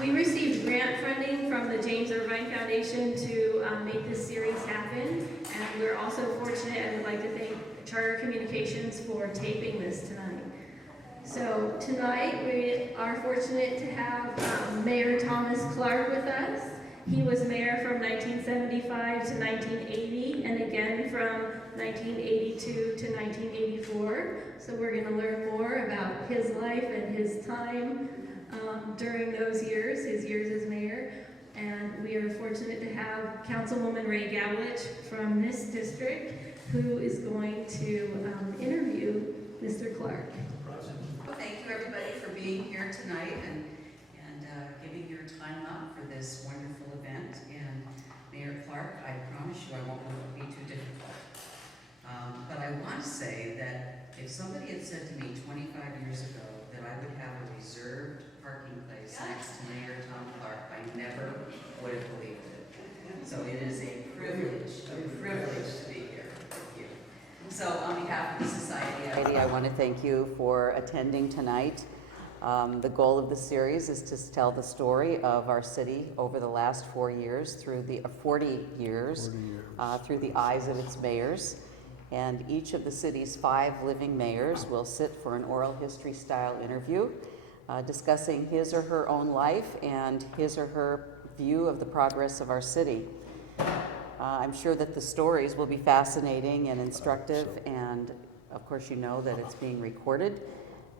We received grant funding from the James Irvine Foundation to make this series happen, and we're also fortunate, and would like to thank Charter Communications for taping this tonight. So tonight we are fortunate to have Mayor Thomas Clark with us. He was mayor from 1975 to 1980, and again from 1982 to 1984. So we're going to learn more about his life and his time during those years, his years as mayor. And we are fortunate to have Councilwoman Gabelich from this district, who is going to interview Mr. Clark. Well, thank you everybody for being here tonight and giving your time up for this wonderful event. And Mayor Clark, I promise you I won't let it be too difficult. But I want to say that if somebody had said to me 25 years ago that I would have a reserved parking place next to Mayor Tom Clark, I never would have believed it. So it is a privilege to be here with you. So on behalf of the society, I want to thank you for attending tonight. The goal of the series is to tell the story of our city over the last 4 years, through the 40 years. Through the eyes of its mayors. And each of the city's 5 living mayors will sit for an oral history style interview, discussing his or her own life and his or her view of the progress of our city. I'm sure that the stories will be fascinating and instructive, and of course you know that it's being recorded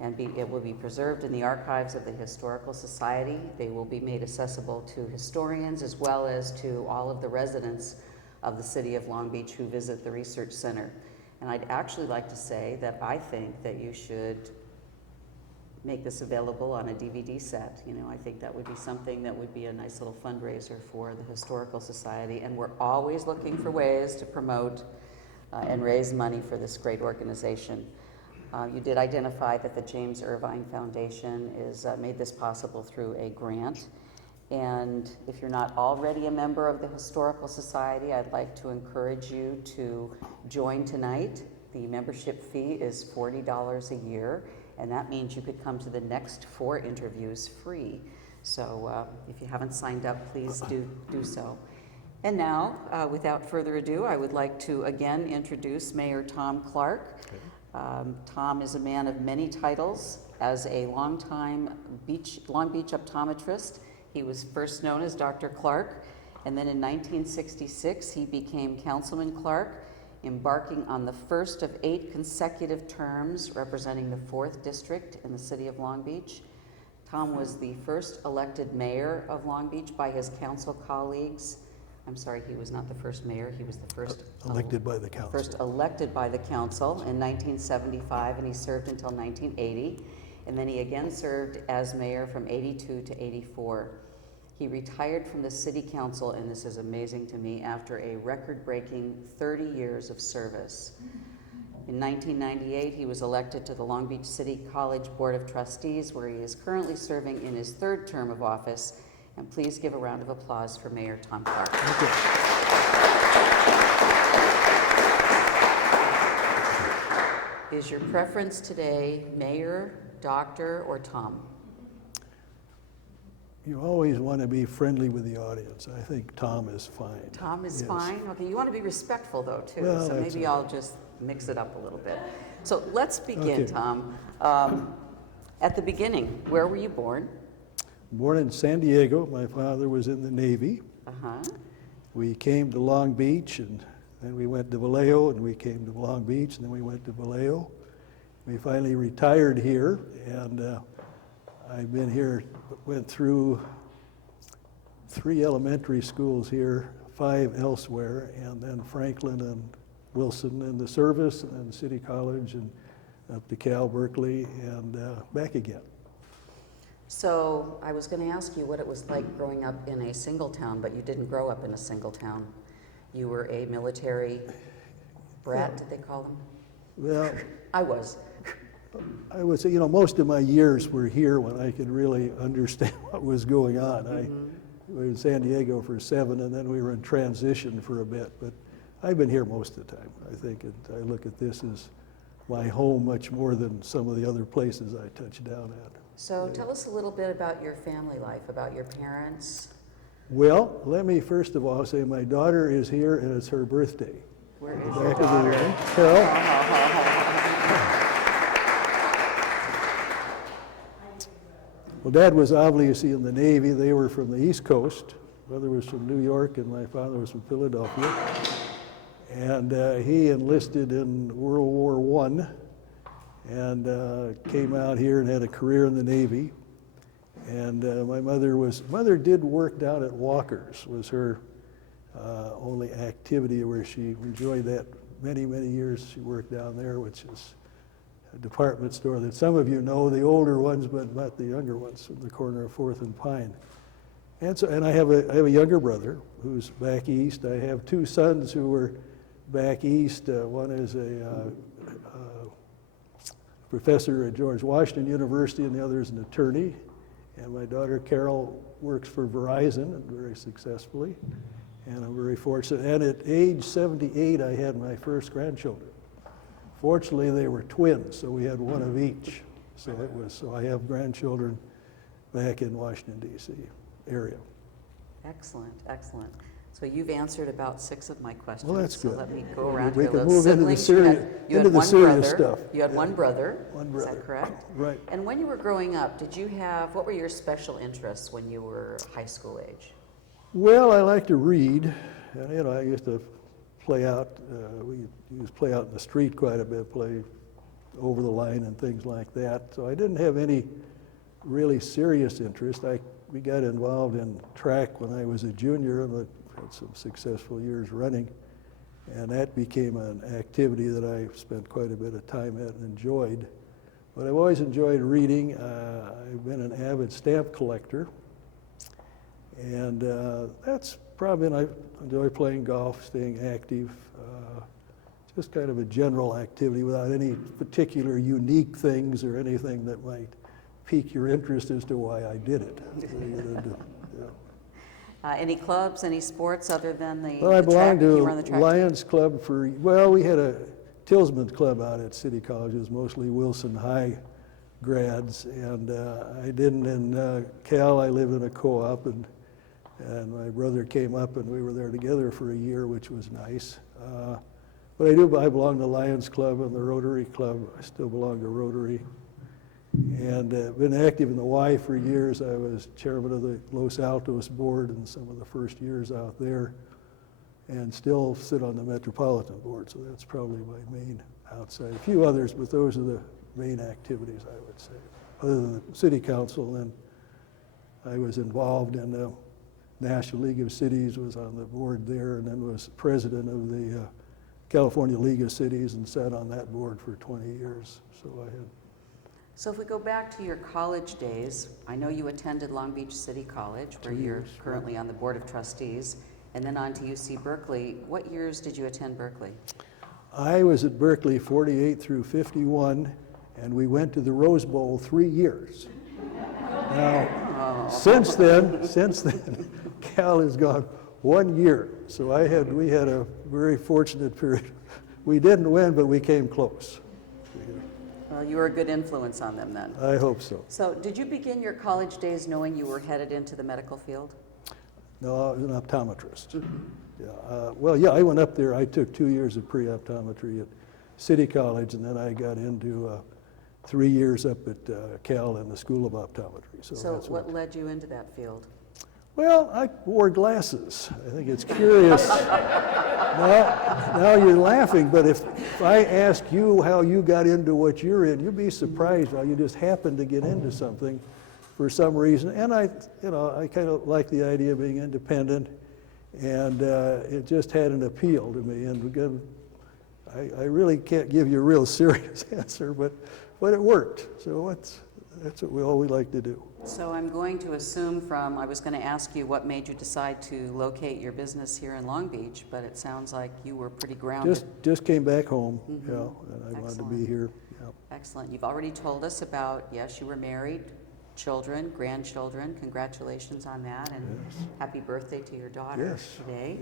and it will be preserved in the archives of the Historical Society. They will be made accessible to historians as well as to all of the residents of the city of Long Beach who visit the Research Center. And I'd actually like to say that I think that you should make this available on a DVD set. You know, I think that would be something that would be a nice little fundraiser for the Historical Society. And we're always looking for ways to promote and raise money for this great organization. You did identify that the James Irvine Foundation is made this possible through a grant. And if you're not already a member of the Historical Society, I'd like to encourage you to join tonight. The membership fee is $40 a year, and that means you could come to the next 4 interviews free. So if you haven't signed up, please do so. And now, without further ado, I would like to again introduce Mayor Tom Clark. Tom is a man of many titles. As a longtime Long Beach optometrist, he was first known as Dr. Clark, and then in 1966 he became Councilman Clark, embarking on the first of 8 consecutive terms representing the 4th District in the city of Long Beach. Tom was the first elected mayor of Long Beach by his council colleagues. I'm sorry, he was not the first mayor, he was the first elected by the council. First elected by the council in 1975, and he served until 1980. And then he again served as mayor from 82 to 84. He retired from the city council, and this is amazing to me, after a record-breaking 30 years of service. In 1998, he was elected to the Long Beach City College Board of Trustees, where he is currently serving in his 3rd term of office. And please give a round of applause for Mayor Tom Clark. Thank you. Is your preference today mayor, doctor, or Tom? You always want to be friendly with the audience. I think Tom is fine. Tom is Yes. fine? Okay, you want to be respectful though too, Well, so that's maybe all I'll just mix it up a little bit. So let's begin, Okay. Tom. At the beginning, where were you born? Born in San Diego. My father was in the Navy. Uh-huh. We came to Long Beach, and then we went to Vallejo, and we came to Long Beach, and then we went to Vallejo. We finally retired here, and I've been here, went through 3 elementary schools here, 5 elsewhere, and then Franklin and Wilson in the service, and then City College, and up to Cal Berkeley, and back again. So I was going to ask you what it was like growing up in a single town, but you didn't grow up in a single town. You were a military brat, did they call them? Well, I was. I would say, you know, most of my years were here when I could really understand what was going on. We were in San Diego for 7, and then we were in transition for a bit. But I've been here most of the time, I think. And I look at this as my home much more than some of the other places I touched down at. So tell us a little bit about your family life, about your parents. Well, let me first of all say my daughter is here and it's her birthday. Where At is the your back of the daughter? room. Carol? Well, Dad was obviously in the Navy. They were from the East Coast. Mother was from New York and my father was from Philadelphia. And he enlisted in World War I and came out here and had a career in the Navy. And my mother did work down at Walker's, was her only activity where she enjoyed that many, many years. She worked down there, which is a department store that some of you know, the older ones, but not the younger ones, in the corner of 4th and Pine. And I have a younger brother who's back east. I have 2 sons who were back east. One is a professor at George Washington University, and the other is an attorney. And my daughter Carol works for Verizon, and very successfully. And I'm very fortunate. And at age 78, I had my first grandchildren. Fortunately, they were twins, so we had one of each. So I have grandchildren back in Washington, D.C. area. Excellent, excellent. So you've answered about 6 of my questions. Well, that's So good. let me go around We here. can Little move into the siblings. serious, You had into the one serious brother. stuff. You had one brother. One Is brother. that correct? Right. And when you were growing up, what were your special interests when you were high school age? Well, I like to read, and I used to play out. We used to play out in the street quite a bit, play over the line and things like that. So I didn't have any really serious interest. We got involved in track when I was a junior and had some successful years running, and that became an activity that I spent quite a bit of time at and enjoyed. But I've always enjoyed reading. I've been an avid stamp collector, and that's probably, and I enjoy playing golf, staying active, just kind of a general activity without any particular unique things or anything that might pique your interest as to why I did it. Any clubs, any sports other than the Well, I the belonged track? to You were on the track team? Lions Club we had a Tillsman Club out at City College. It was mostly Wilson High grads, and I didn't in Cal. I lived in a co-op, and my brother came up, and we were there together for a year, which was nice. But I belong to Lions Club and the Rotary Club. I still belong to Rotary. And been active in the Y for years. I was chairman of the Los Altos board in some of the first years out there, and still sit on the Metropolitan board, so that's probably my main outside. A few others, but those are the main activities, I would say. Other than the city council, and I was involved in the National League of Cities, was on the board there, and then was president of the California League of Cities and sat on that board for 20 years. So if we go back to your college days, I know you attended Long Beach City College, where 2 you're years, currently on the Board of Trustees, and then on to UC Berkeley. What years did you attend Berkeley? I was at Berkeley 48 through 51, and we went to the Rose Bowl 3 years. Now, since then, Cal has gone 1 year. So we had a very fortunate period. We didn't win, but we came close. Well, you were a good influence on them then. I hope so. So did you begin your college days knowing you were headed into the medical field? No, I was an optometrist. Yeah, I went up there. I took 2 years of pre-optometry at City College, and then I got into 3 years up at Cal in the School of Optometry. So that's what led you into that field? Well, I wore glasses. I think it's curious. Now you're laughing, but if I ask you how you got into what you're in, you'd be surprised how you just happened to get into something for some reason. And I kind of like the idea of being independent, and it just had an appeal to me. And again, I really can't give you a real serious answer, but it worked. So that's what we always like to do. So I'm going to assume I was going to ask you what made you decide to locate your business here in Long Beach, but it sounds like you were pretty grounded. Just came back home, Mm-hmm. and I wanted to be Excellent. here. Excellent. You've already told us about, yes, you were married, children, grandchildren. Congratulations on that, and Yes. happy birthday to your daughter Yes. today.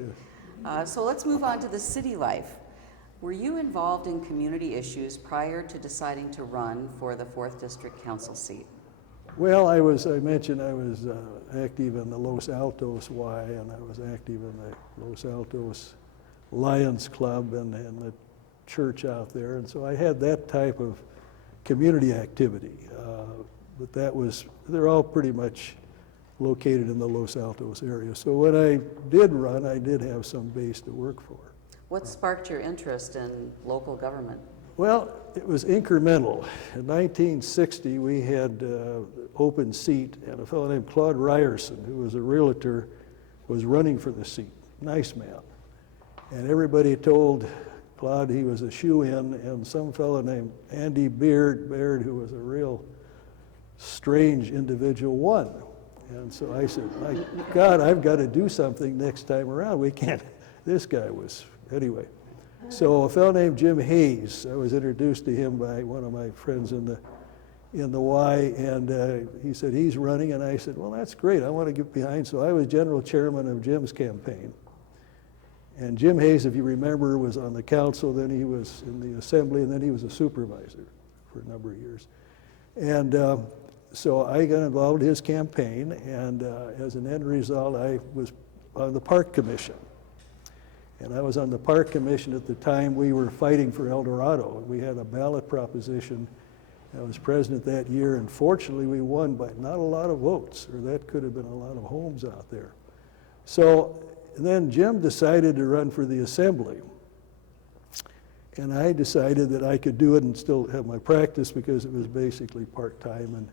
Yes. So let's move on to the city life. Were you involved in community issues prior to deciding to run for the 4th District Council seat? Well, I mentioned I was active in the Los Altos Y, and I was active in the Los Altos Lions Club and the church out there, and so I had that type of community activity. But they're all pretty much located in the Los Altos area. So when I did run, I did have some base to work for. What sparked your interest in local government? Well, it was incremental. In 1960, we had open seat, and a fellow named Claude Ryerson, who was a realtor, was running for the seat. Nice man. And everybody told Claude he was a shoo-in, and some fellow named Andy Baird, who was a real strange individual, won. And so I said, my God, I've got to do something next time around. We can't, this guy was, anyway. So a fellow named Jim Hayes, I was introduced to him by one of my friends in the Y, and he said, he's running, and I said, well, that's great, I want to get behind. So I was general chairman of Jim's campaign. And Jim Hayes, if you remember, was on the council, then he was in the assembly, and then he was a supervisor for a number of years. And so I got involved in his campaign, and as an end result, I was on the park commission. And I was on the park commission at the time we were fighting for El Dorado. We had a ballot proposition. I was president that year, and fortunately we won by not a lot of votes, or that could have been a lot of homes out there. So then Jim decided to run for the assembly. And I decided that I could do it and still have my practice because it was basically part-time.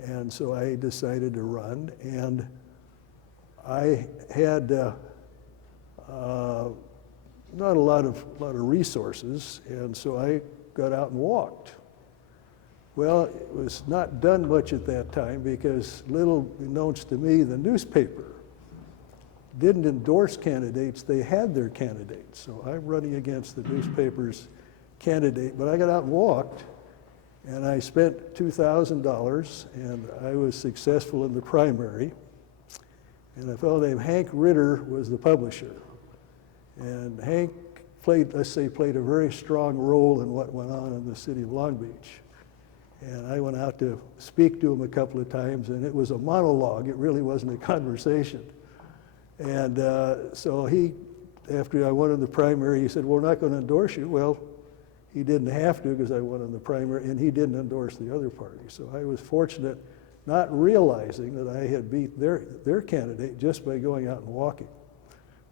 And so I decided to run, and I had not a lot of resources, and so I got out and walked. Well, it was not done much at that time because, little known to me, the newspaper didn't endorse candidates, they had their candidates. So I'm running against the newspaper's candidate, but I got out and walked, and I spent $2,000, and I was successful in the primary. And a fellow named Hank Ritter was the publisher. And Hank played a very strong role in what went on in the city of Long Beach. And I went out to speak to him a couple of times, and it was a monologue. It really wasn't a conversation. And so after I won in the primary, he said, well, we're not going to endorse you. Well, he didn't have to because I won in the primary, and he didn't endorse the other party. So I was fortunate, not realizing that I had beat their candidate just by going out and walking,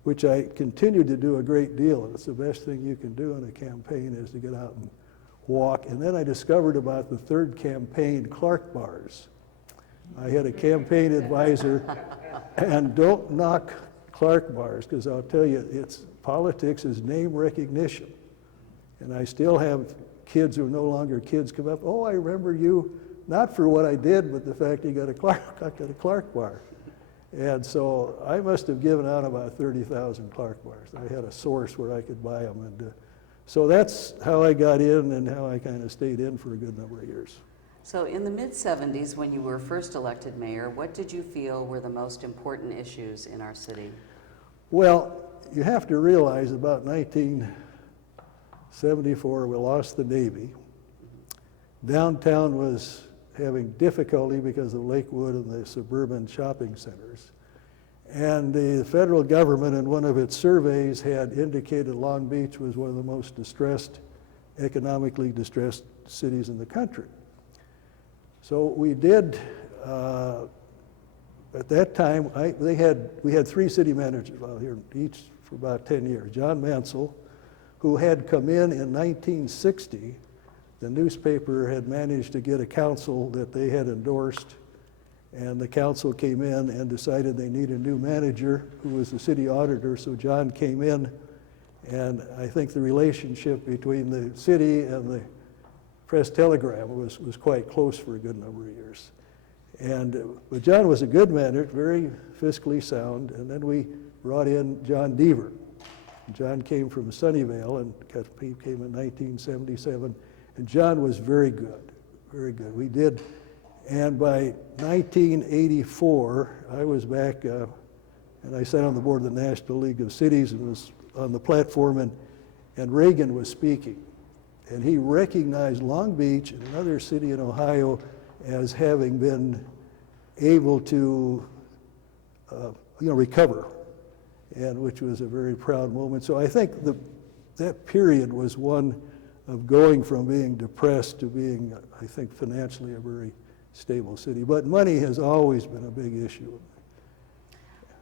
which I continued to do a great deal. And it's the best thing you can do in a campaign is to get out and walk. And then I discovered about the third campaign, Clark bars. I had a campaign advisor, and don't knock Clark bars, because I'll tell you, politics is name recognition. And I still have kids who are no longer kids come up, oh, I remember you, not for what I did, but the fact you got a Clark bar. And so I must have given out about 30,000 Clark bars. I had a source where I could buy them. And so that's how I got in and how I kind of stayed in for a good number of years. So in the mid-'70s, when you were first elected mayor, what did you feel were the most important issues in our city? Well, you have to realize about 1974, we lost the Navy. Downtown was having difficulty because of Lakewood and the suburban shopping centers. And the federal government in one of its surveys had indicated Long Beach was one of the most economically distressed cities in the country. So we did, at that time, we had 3 city managers out here, each for about 10 years. John Mansell, who had come in 1960. The newspaper had managed to get a council that they had endorsed, and the council came in and decided they need a new manager who was the city auditor. So John came in, and I think the relationship between the city and the Press-Telegram was quite close for a good number of years. But John was a good manager, very fiscally sound, and then we brought in John Deaver. John came from Sunnyvale, and he came in 1977, and John was very good, very good. We did, and by 1984, I was back, and I sat on the board of the National League of Cities and was on the platform, and Reagan was speaking. And he recognized Long Beach and another city in Ohio as having been able to recover, and which was a very proud moment. So I think that period was one of going from being depressed to being, I think, financially a very stable city. But money has always been a big issue.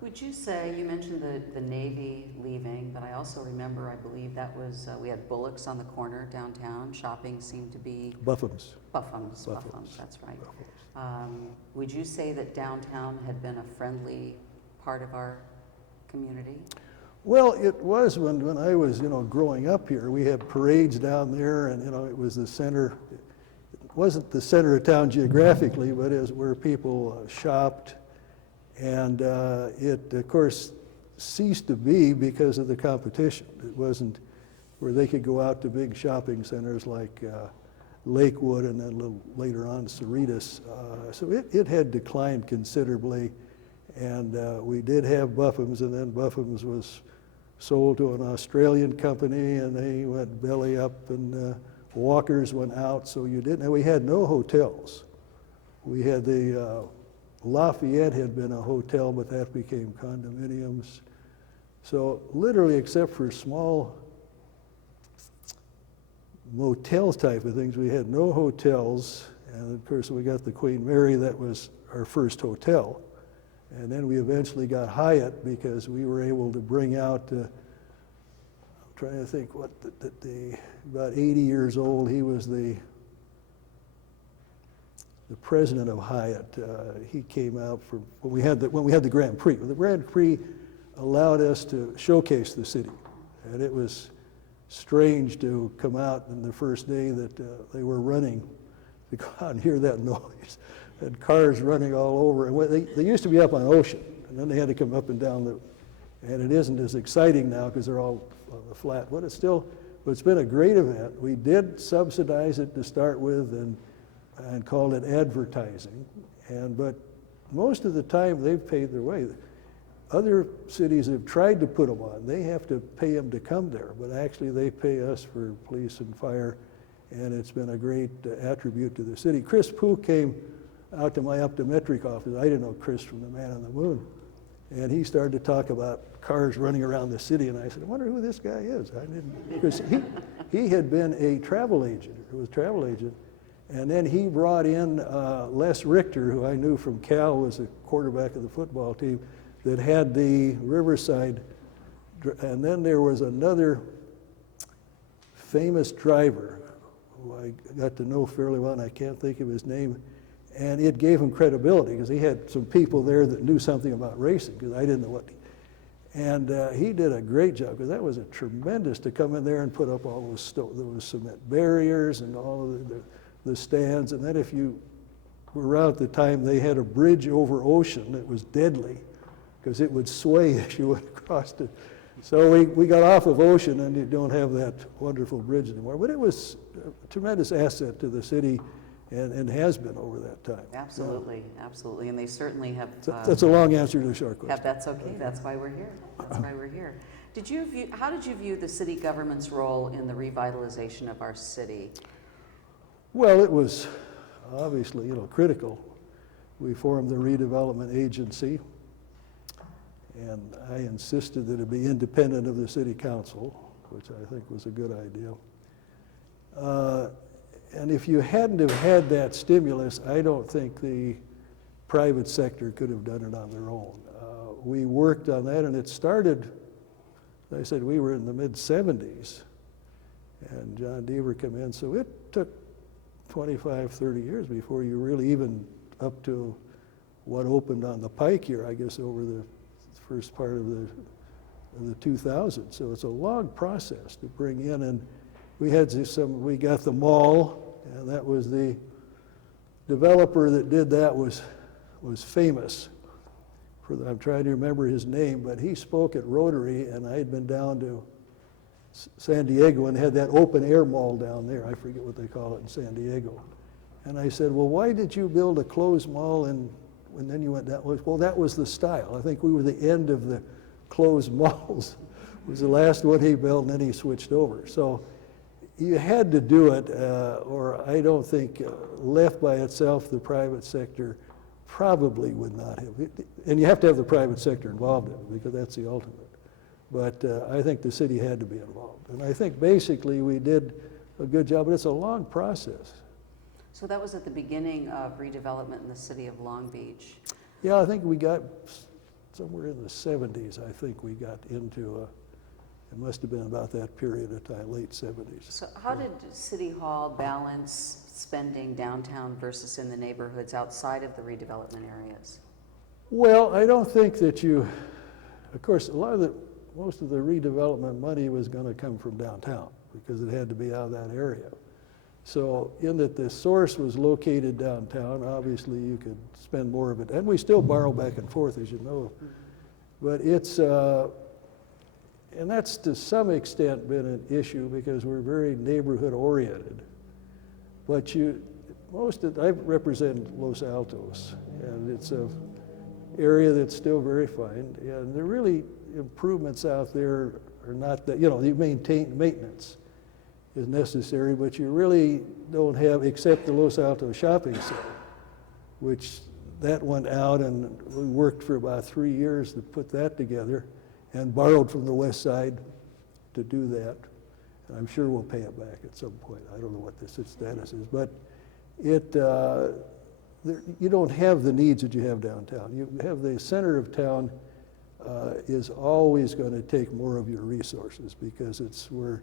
Would you say, you mentioned the Navy leaving, but I also remember, I believe that was, we had Bullock's on the corner downtown. Shopping seemed to be... Buffum's. Buffum's, that's right. Would you say that downtown had been a friendly part of our community? Well, it was when I was, growing up here. We had parades down there, and, it was the center. It wasn't the center of town geographically, but it was where people shopped. And it, of course, ceased to be because of the competition. It wasn't where they could go out to big shopping centers like Lakewood and then a little later on Cerritos. So it had declined considerably. And we did have Buffum's, and then Buffum's was sold to an Australian company, and they went belly up, and Walker's went out. So you didn't. And we had no hotels. We had the Lafayette had been a hotel, but that became condominiums. So literally, except for small motel type of things, we had no hotels. And of course, we got the Queen Mary. That was our first hotel. And then we eventually got Hyatt because we were able to bring out, I'm trying to think what, about 80 years old, he was the president of Hyatt. He came out for, when we had the Grand Prix. The Grand Prix allowed us to showcase the city. And it was strange to come out on the first day that they were running, to go out and hear that noise. And cars running all over. And they used to be up on Ocean, and then they had to come up and down and it isn't as exciting now because they're all on the flat. But it's been a great event. We did subsidize it to start with and called it advertising. But most of the time they've paid their way. Other cities have tried to put them on. They have to pay them to come there, but actually they pay us for police and fire, and it's been a great attribute to the city. Chris Pooh came out to my optometric office. I didn't know Chris from the Man on the Moon. And he started to talk about cars running around the city, and I said, I wonder who this guy is. I didn't, because he had been a travel agent, and then he brought in Les Richter, who I knew from Cal, was a quarterback of the football team, that had the Riverside, and then there was another famous driver who I got to know fairly well, and I can't think of his name. And it gave him credibility because he had some people there that knew something about racing because I didn't know what. And he did a great job because that was a tremendous to come in there and put up all those there was cement barriers and all of the stands. And then if you were around at the time, they had a bridge over Ocean that was deadly because it would sway as you went across it. So we got off of Ocean and you don't have that wonderful bridge anymore. But it was a tremendous asset to the city. And has been over that time. Absolutely, absolutely, and they certainly have. That's a long answer to a short question. That's okay. That's why we're here. That's why we're here. How did you view the city government's role in the revitalization of our city? Well, it was obviously, critical. We formed the Redevelopment Agency, and I insisted that it be independent of the city council, which I think was a good idea. And if you hadn't have had that stimulus, I don't think the private sector could have done it on their own. We worked on that, and it started, as I said, we were in the mid-'70s, and John Deaver came in, so it took 25, 30 years before you really even up to what opened on the Pike here, I guess, over the first part of the 2000s. So it's a long process to bring in, and we got the mall, and that was the developer that did that was famous. I'm trying to remember his name, but he spoke at Rotary, and I had been down to San Diego and had that open air mall down there. I forget what they call it in San Diego. And I said, well, why did you build a closed mall and then you went that way? Well, that was the style. I think we were the end of the closed malls. It was the last one he built, and then he switched over. So you had to do it, or I don't think left by itself, the private sector probably would not have. And you have to have the private sector involved in it, because that's the ultimate. But I think the city had to be involved. And I think basically we did a good job, but it's a long process. So that was at the beginning of redevelopment in the city of Long Beach. Yeah, I think we got somewhere in the 70s, I think we got into it must have been about that period of time, late 70s. So how did City Hall balance spending downtown versus in the neighborhoods outside of the redevelopment areas? Well, I don't think that of course, most of the redevelopment money was going to come from downtown because it had to be out of that area. So in that the source was located downtown, obviously you could spend more of it. And we still borrow back and forth, as you know. But it's, and that's to some extent been an issue because we're very neighborhood oriented. But I represent Los Altos, and it's an area that's still very fine. And the really improvements out there are not that, the maintenance is necessary, but you really don't have, except the Los Altos Shopping Center, which that went out, and we worked for about 3 years to put that together and borrowed from the west side to do that. And I'm sure we'll pay it back at some point. I don't know what the status is, but you don't have the needs that you have downtown. You have the center of town is always going to take more of your resources because it's where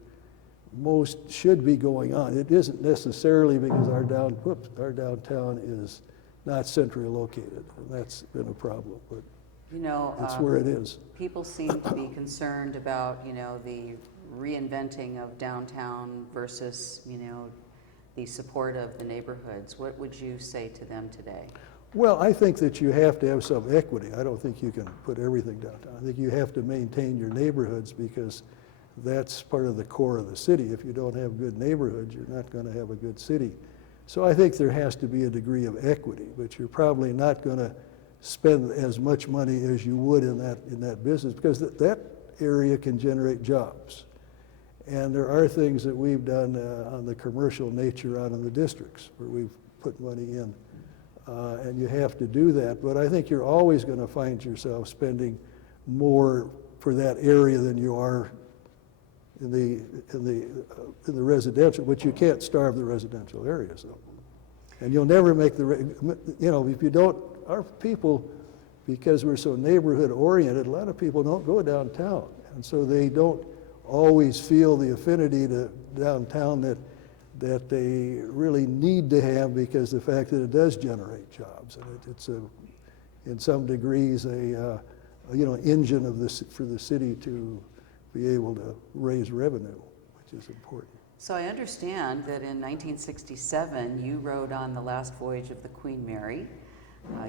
most should be going on. It isn't necessarily because our downtown is not centrally located, and that's been a problem, but that's where it is. People seem to be concerned about, the reinventing of downtown versus, the support of the neighborhoods. What would you say to them today? Well, I think that you have to have some equity. I don't think you can put everything downtown. I think you have to maintain your neighborhoods because that's part of the core of the city. If you don't have good neighborhoods, you're not going to have a good city. So I think there has to be a degree of equity, but you're probably not going to spend as much money as you would in that business because that area can generate jobs. And there are things that we've done on the commercial nature out in the districts where we've put money in. And you have to do that, but I think you're always going to find yourself spending more for that area than you are in the residential, but you can't starve the residential areas though. And you'll never make if you don't, our people, because we're so neighborhood oriented, a lot of people don't go downtown. And so they don't always feel the affinity to downtown that they really need to have because the fact that it does generate jobs. And it's in some degrees a engine for the city to be able to raise revenue, which is important. So I understand that in 1967, you rode on the last voyage of the Queen Mary.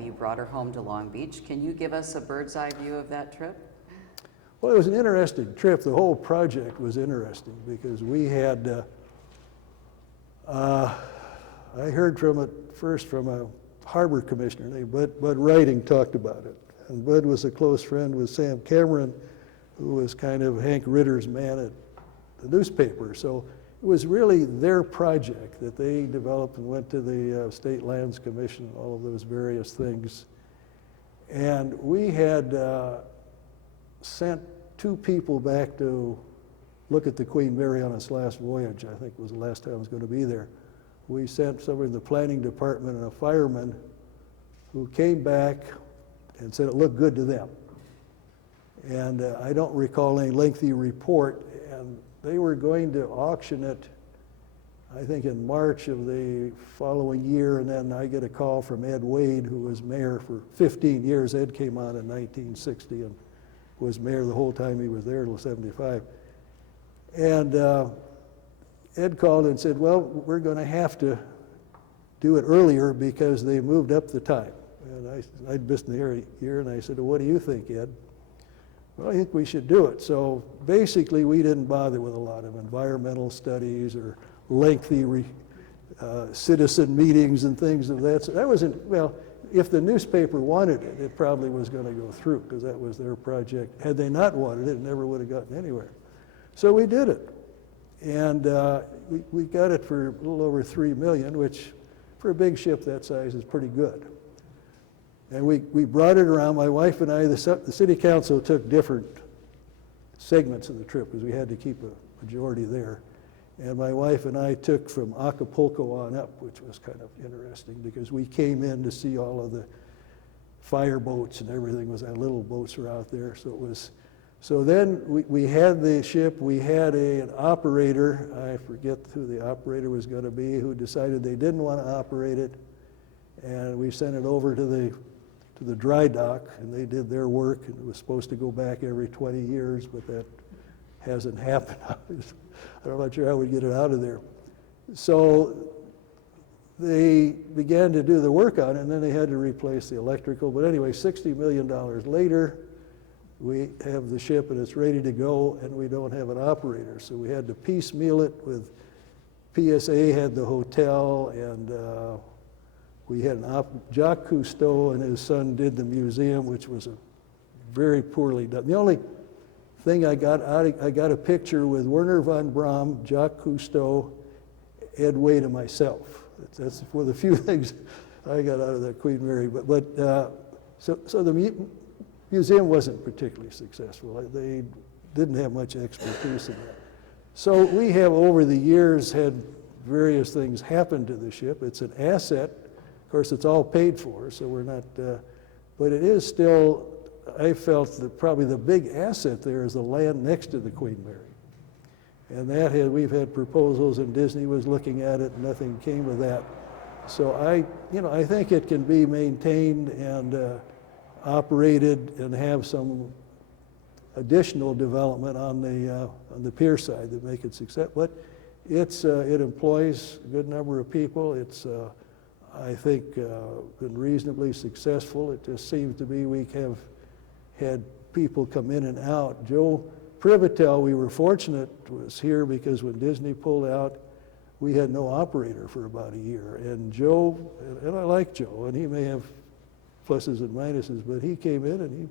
You brought her home to Long Beach. Can you give us a bird's eye view of that trip? Well, it was an interesting trip. The whole project was interesting because we had, I heard from it first from a harbor commissioner named Bud Writing talked about it. And Bud was a close friend with Sam Cameron, who was kind of Hank Ritter's man at the newspaper. So it was really their project that they developed and went to the State Lands Commission, all of those various things. And we had sent 2 people back to look at the Queen Mary on its last voyage. I think it was the last time I was going to be there. We sent somebody in the planning department and a fireman who came back and said it looked good to them. And I don't recall any lengthy report, and they were going to auction it, I think in March of the following year, and then I get a call from Ed Wade, who was mayor for 15 years. Ed came on in 1960 and was mayor the whole time he was there until 75. And Ed called and said, well, we're going to have to do it earlier because they moved up the time. And I'd missed the year, and I said, well, what do you think, Ed? Well, I think we should do it. So basically, we didn't bother with a lot of environmental studies or lengthy citizen meetings and things of that. So that wasn't, well, if the newspaper wanted it, it probably was going to go through because that was their project. Had they not wanted it, it never would have gotten anywhere. So we did it. And we got it for a little over $3 million, which for a big ship that size is pretty good. And we brought it around, my wife and I, the city council took different segments of the trip because we had to keep a majority there. And my wife and I took from Acapulco on up, which was kind of interesting because we came in to see all of the fire boats and everything was, our little boats were out there. So it was, so then we had the ship, we had an operator, I forget who the operator was going to be, who decided they didn't want to operate it. And we sent it over to the dry dock, and they did their work, and it was supposed to go back every 20 years, but that hasn't happened. I'm not sure how we'd get it out of there. So they began to do the work on it, and then they had to replace the electrical. But anyway, $60 million later, we have the ship, and it's ready to go, and we don't have an operator. So we had to piecemeal it with PSA had the hotel, and we had Jacques Cousteau and his son did the museum, which was a very poorly done. The only thing I got a picture with Werner von Braun, Jacques Cousteau, Ed Wade, and myself. That's one of the few things I got out of that Queen Mary. So the museum wasn't particularly successful. They didn't have much expertise in that. So we have over the years had various things happen to the ship. It's an asset. Of course, it's all paid for, so we're not, but it is still, I felt that probably the big asset there is the land next to the Queen Mary. And we've had proposals and Disney was looking at it and nothing came of that. So I think it can be maintained and operated and have some additional development on the pier side that make it successful. But it employs a good number of people. It's I think been reasonably successful. It just seems to be we have had people come in and out. Joe Privitel, we were fortunate, was here because when Disney pulled out, we had no operator for about a year. And Joe, and I like Joe, and he may have pluses and minuses, but he came in and he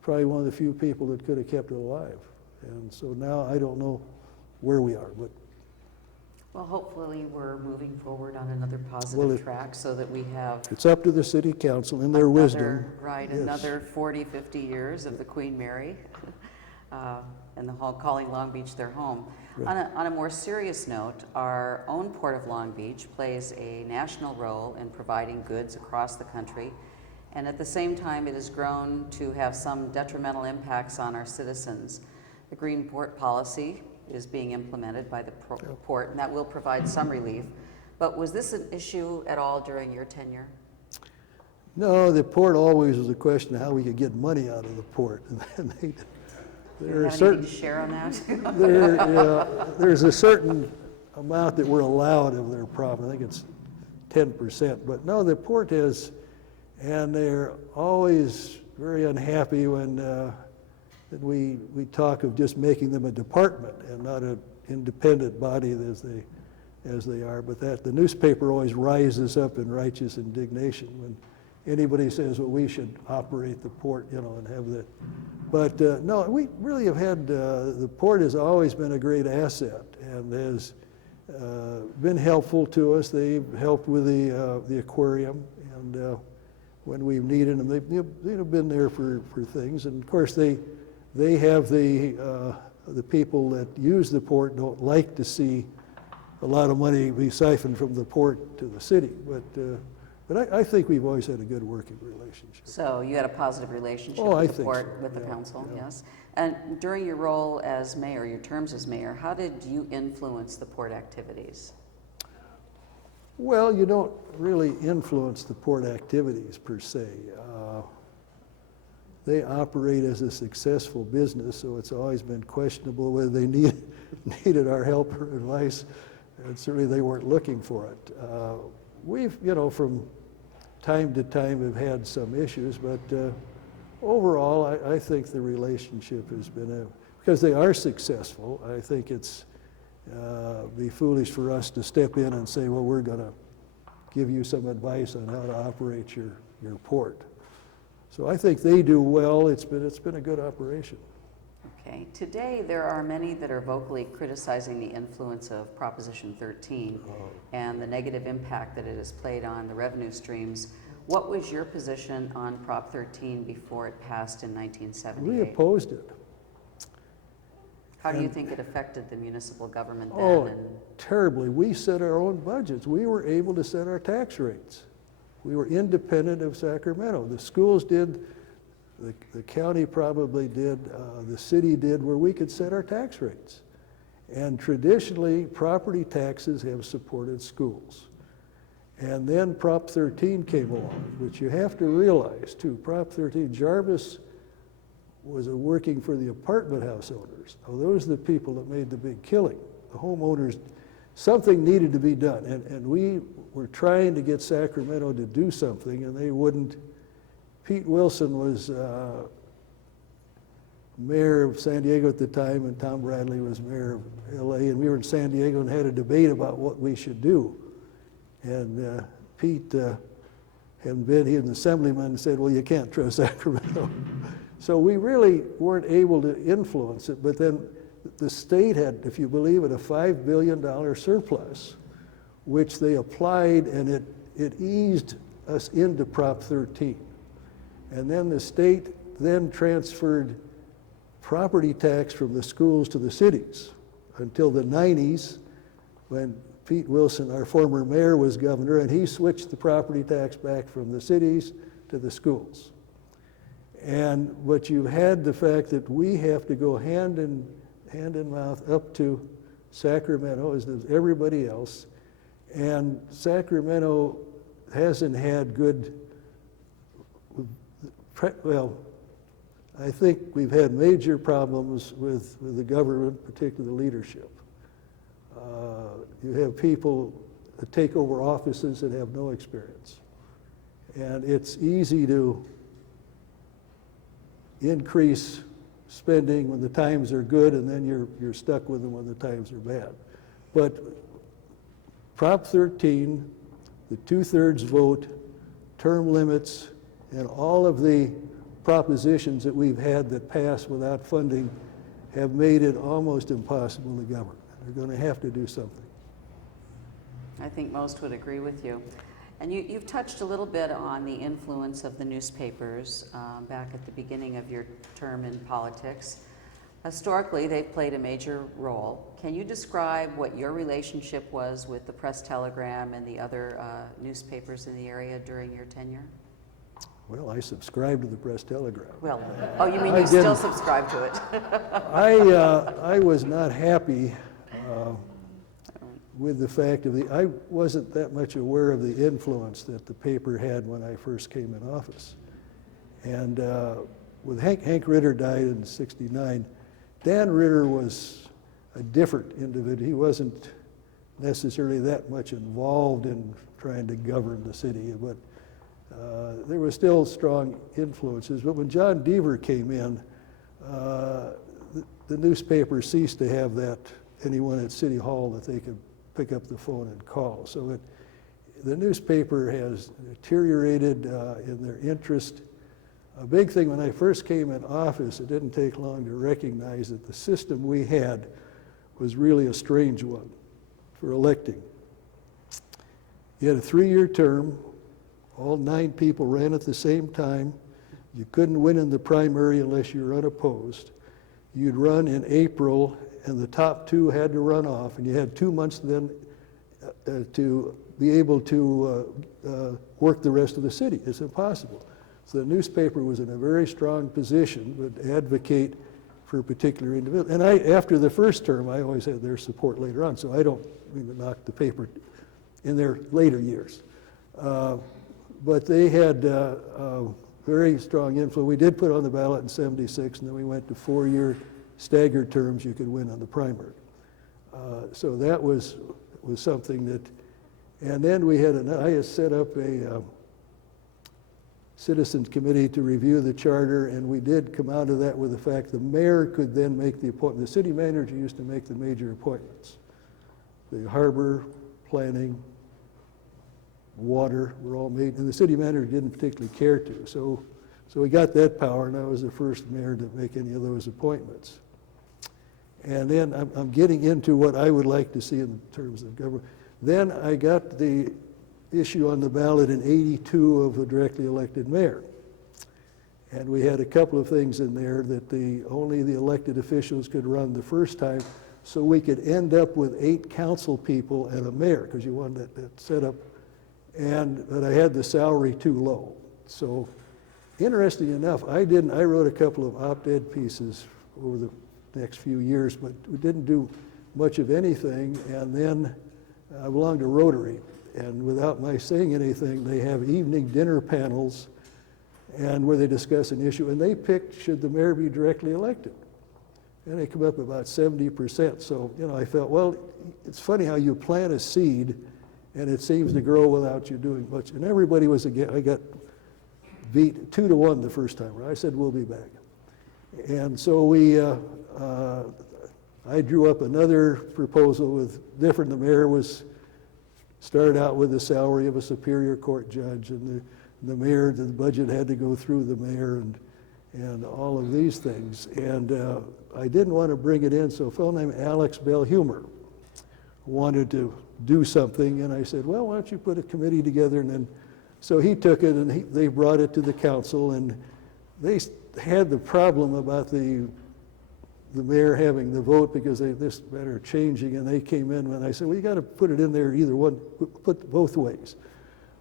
probably one of the few people that could have kept it alive. And so now I don't know where we are, but Well, hopefully we're moving forward on another positive track so that we have it's up to the city council in their wisdom. Right, Yes. another 40, 50 years of the Queen Mary and the calling Long Beach their home. Right. On a more serious note, our own Port of Long Beach plays a national role in providing goods across the country, and at the same time it has grown to have some detrimental impacts on our citizens. The Green Port Policy is being implemented by the port, and that will provide some relief. But was this an issue at all during your tenure? No, the port always was a question of how we could get money out of the port. And Do you there are have certain, anything to share on that? there's a certain amount that we're allowed of their profit. I think it's 10%. But no, the port is, and they're always very unhappy when we talk of just making them a department and not an independent body as they are. But the newspaper always rises up in righteous indignation when anybody says, well, we should operate the port, and have that. But no, we really have had, the port has always been a great asset and has been helpful to us. They've helped with the aquarium, and when we've needed them, they've been there for things. And of course, they have the people that use the port don't like to see a lot of money be siphoned from the port to the city. But I think we've always had a good working relationship. So you had a positive relationship Oh, I with the think port, so. with the Yeah, council, yeah. yes. And during your role as mayor, your terms as mayor, how did you influence the port activities? Well, you don't really influence the port activities per se. They operate as a successful business, so it's always been questionable whether they needed our help or advice, and certainly they weren't looking for it. We've, from time to time have had some issues, but overall, I think the relationship has been because they are successful. I think it's be foolish for us to step in and say, well, we're going to give you some advice on how to operate your port. So I think they do well. It's been a good operation. Okay. Okay, today there are many that are vocally criticizing the influence of Proposition 13 and the negative impact that it has played on the revenue streams. What was your position on Prop 13 before it passed in 1978? We opposed it. How do you think it affected the municipal government then? Oh, And terribly. We set our own budgets. We were able to set our tax rates. We were independent of Sacramento. The schools did, the county probably did, the city did, where we could set our tax rates. And traditionally, property taxes have supported schools. And then Prop 13 came along, which you have to realize too. Prop 13, Jarvis was working for the apartment house owners. Now, those are the people that made the big killing. The homeowners, something needed to be done. And we were trying to get Sacramento to do something, and they wouldn't. Pete Wilson was mayor of San Diego at the time, and Tom Bradley was mayor of LA, and we were in San Diego and had a debate about what we should do. And Pete had been, he was an assemblyman, and said, well, you can't trust Sacramento. So we really weren't able to influence it, but then the state had, if you believe it, a $5 billion surplus, which they applied, and it eased us into Prop 13. And then the state then transferred property tax from the schools to the cities until the 90s, when Pete Wilson, our former mayor, was governor, and he switched the property tax back from the cities to the schools. But you had the fact that we have to go hand in mouth up to Sacramento, as does everybody else, and Sacramento hasn't had good, well, I think we've had major problems with the government, particularly the leadership. You have people that take over offices that have no experience. And it's easy to increase spending when the times are good, and then you're stuck with them when the times are bad. But Prop 13, the 2/3 vote, term limits, and all of the propositions that we've had that pass without funding have made it almost impossible to govern. They're going to have to do something. I think most would agree with you. And you've touched a little bit on the influence of the newspapers back at the beginning of your term in politics. Historically, they've played a major role. Can you describe what your relationship was with the Press-Telegram and the other newspapers in the area during your tenure? Well, I subscribed to the Press-Telegram. Well, oh, you mean you still subscribe to it? I was not happy with the fact of I wasn't that much aware of the influence that the paper had when I first came in office. And when Hank Ritter died in '69, Dan Ritter was a different individual. He wasn't necessarily that much involved in trying to govern the city, but there were still strong influences. But when John Deaver came in, the newspaper ceased to have that, anyone at City Hall that they could pick up the phone and call. So the newspaper has deteriorated in their interest. A big thing when I first came in office, it didn't take long to recognize that the system we had was really a strange one for electing. You had a 3-year term, all 9 people ran at the same time. You couldn't win in the primary unless you were unopposed. You'd run in April, and the top 2 had to run off, and you had 2 months then to be able to work the rest of the city. It's impossible. So the newspaper was in a very strong position, would advocate for a particular individual. And after the first term, I always had their support later on, so I don't mean to knock the paper in their later years. But they had very strong influence. We did put on the ballot in '76, and then we went to 4-year staggered terms you could win on the primary. So that was something that, and then we had, I had set up a citizens committee to review the charter, and we did come out of that with the fact the mayor could then make the appointment. The city manager used to make the major appointments. The harbor, planning, water were all made, and the city manager didn't particularly care to. So we got that power, and I was the first mayor to make any of those appointments. And then I'm getting into what I would like to see in terms of government. Then I got the issue on the ballot in '82 of a directly elected mayor. And we had a couple of things in there that only the elected officials could run the first time, so we could end up with 8 council people and a mayor, because you wanted that setup. But I had the salary too low. So interesting enough, I wrote a couple of op-ed pieces over the next few years, but we didn't do much of anything. And then I belonged to Rotary, and without my saying anything, they have evening dinner panels and where they discuss an issue, and they picked, should the mayor be directly elected? And they come up about 70%. So, I felt, well, it's funny how you plant a seed and it seems to grow without you doing much. And everybody was again, I got beat 2-1 the first time. I said, we'll be back. And so I drew up another proposal with different. The mayor started out with the salary of a Superior Court judge, and the mayor, the budget had to go through the mayor and all of these things. And I didn't want to bring it in, so a fellow named Alex Bell-Humer wanted to do something, and I said, well, why don't you put a committee together? And then, so he took it, and they brought it to the council, and they had the problem about the mayor having the vote because this matter changing, and they came in, and I said, well, you got to put it in there either one, put both ways.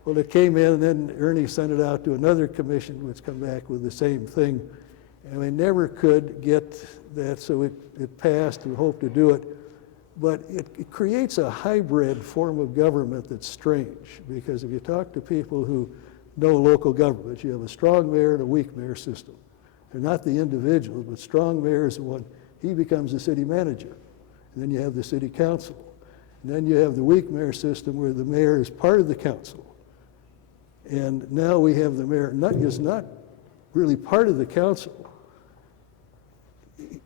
Well, it came in, and then Ernie sent it out to another commission, which come back with the same thing, and we never could get that, so it passed. We hope to do it, but it creates a hybrid form of government that's strange, because if you talk to people who know local government, you have a strong mayor and a weak mayor system. They're not the individuals, but strong mayor is the one. He becomes the city manager, and then you have the city council, and then you have the weak mayor system where the mayor is part of the council. And now we have the mayor is not really part of the council.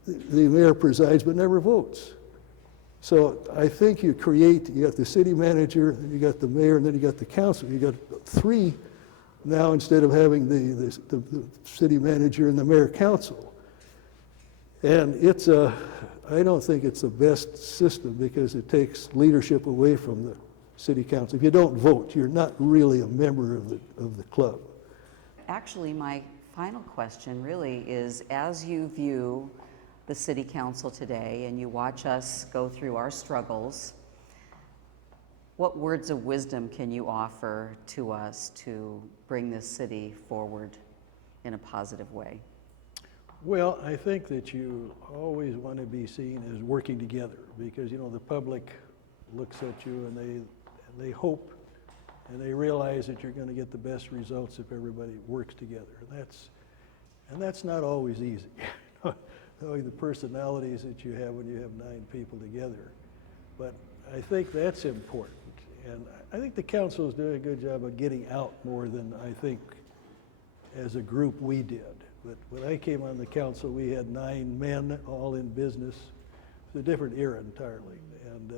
The mayor presides but never votes. So I think you got the city manager, then you got the mayor, and then you got the council. You got 3 now instead of having the city manager and the mayor council. And I don't think it's the best system because it takes leadership away from the city council. If you don't vote, you're not really a member of the club. Actually, my final question really is, as you view the city council today and you watch us go through our struggles, what words of wisdom can you offer to us to bring this city forward in a positive way? Well, I think that you always want to be seen as working together, because the public looks at you and they hope and they realize that you're going to get the best results if everybody works together. And that's not always easy. Knowing the personalities that you have when you have 9 people together. But I think that's important. And I think the council is doing a good job of getting out more than I think as a group we did. But when I came on the council, we had 9 men all in business. It's a different era entirely. And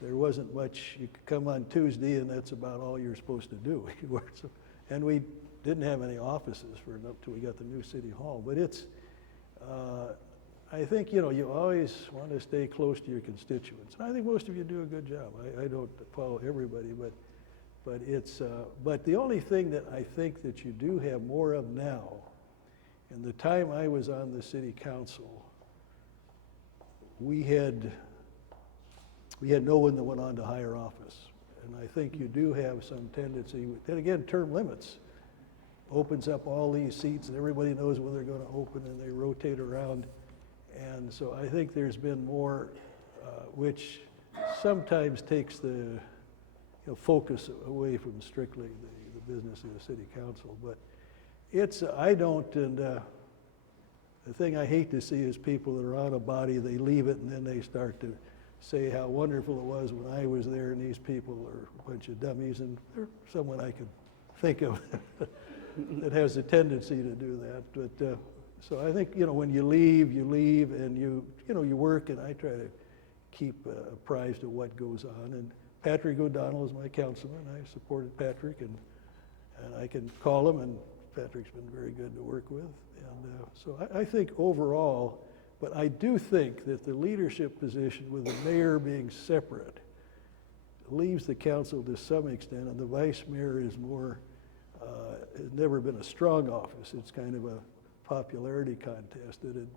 there wasn't much. You could come on Tuesday and that's about all you're supposed to do. And we didn't have any offices until we got the new city hall. But I think, you always want to stay close to your constituents. And I think most of you do a good job. I don't follow everybody, but the only thing that I think that you do have more of now, in the time I was on the city council, we had no one that went on to higher office. And I think you do have some tendency, then again, term limits opens up all these seats and everybody knows when they're going to open and they rotate around. And so I think there's been more, which sometimes takes the focus away from strictly the business of the city council. But the thing I hate to see is people that are on a body, they leave it and then they start to say how wonderful it was when I was there, and these people are a bunch of dummies, and they're someone I could think of that has a tendency to do that. But so I think when you leave, and you work, and I try to keep apprised of what goes on. And Patrick O'Donnell is my councilman. I supported Patrick, and I can call him, and Patrick's been very good to work with. And so I think overall, But I do think that the leadership position with the mayor being separate leaves the council to some extent, and the vice mayor is more, has never been a strong office. It's kind of a popularity contest, that it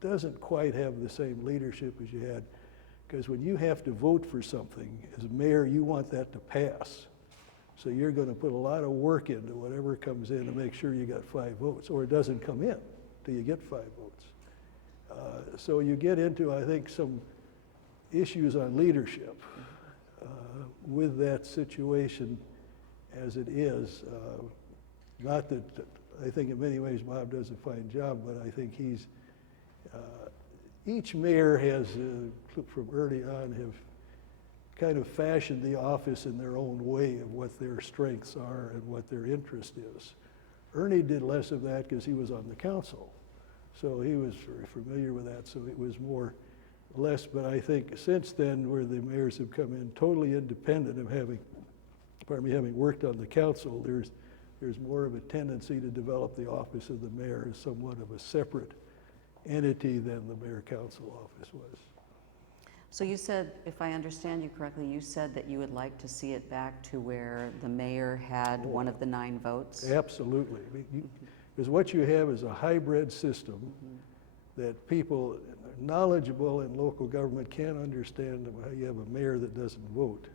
doesn't quite have the same leadership as you had. Because when you have to vote for something, as mayor, you want that to pass. So you're going to put a lot of work into whatever comes in to make sure you got 5 votes, or it doesn't come in till you get 5 votes. So you get into, I think, some issues on leadership with that situation as it is. Not that I think in many ways Bob does a fine job, but I think he's, each mayor has, from early on, have kind of fashioned the office in their own way of what their strengths are and what their interest is. Ernie did less of that because he was on the council. So he was very familiar with that, so it was more less, but I think since then, where the mayors have come in totally independent of having, having worked on the council, there's more of a tendency to develop the office of the mayor as somewhat of a separate entity than the mayor-council office was. So you said, if I understand you correctly, you said that you would like to see it back to where the mayor had one of the 9 votes? Absolutely. Because what you have is a hybrid system that people knowledgeable in local government can't understand how you have a mayor that doesn't vote,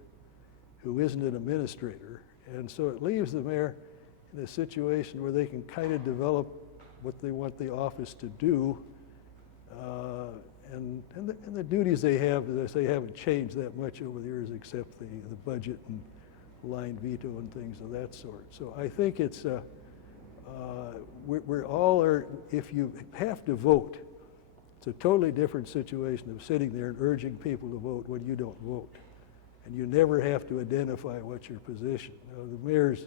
who isn't an administrator. And so it leaves the mayor in a situation where they can kind of develop what they want the office to do. And the duties they have, as I say, haven't changed that much over the years, except the budget and line veto and things of that sort. So I think it's, we're all are, if you have to vote, it's a totally different situation of sitting there and urging people to vote when you don't vote. And you never have to identify what's your position. Now, the mayors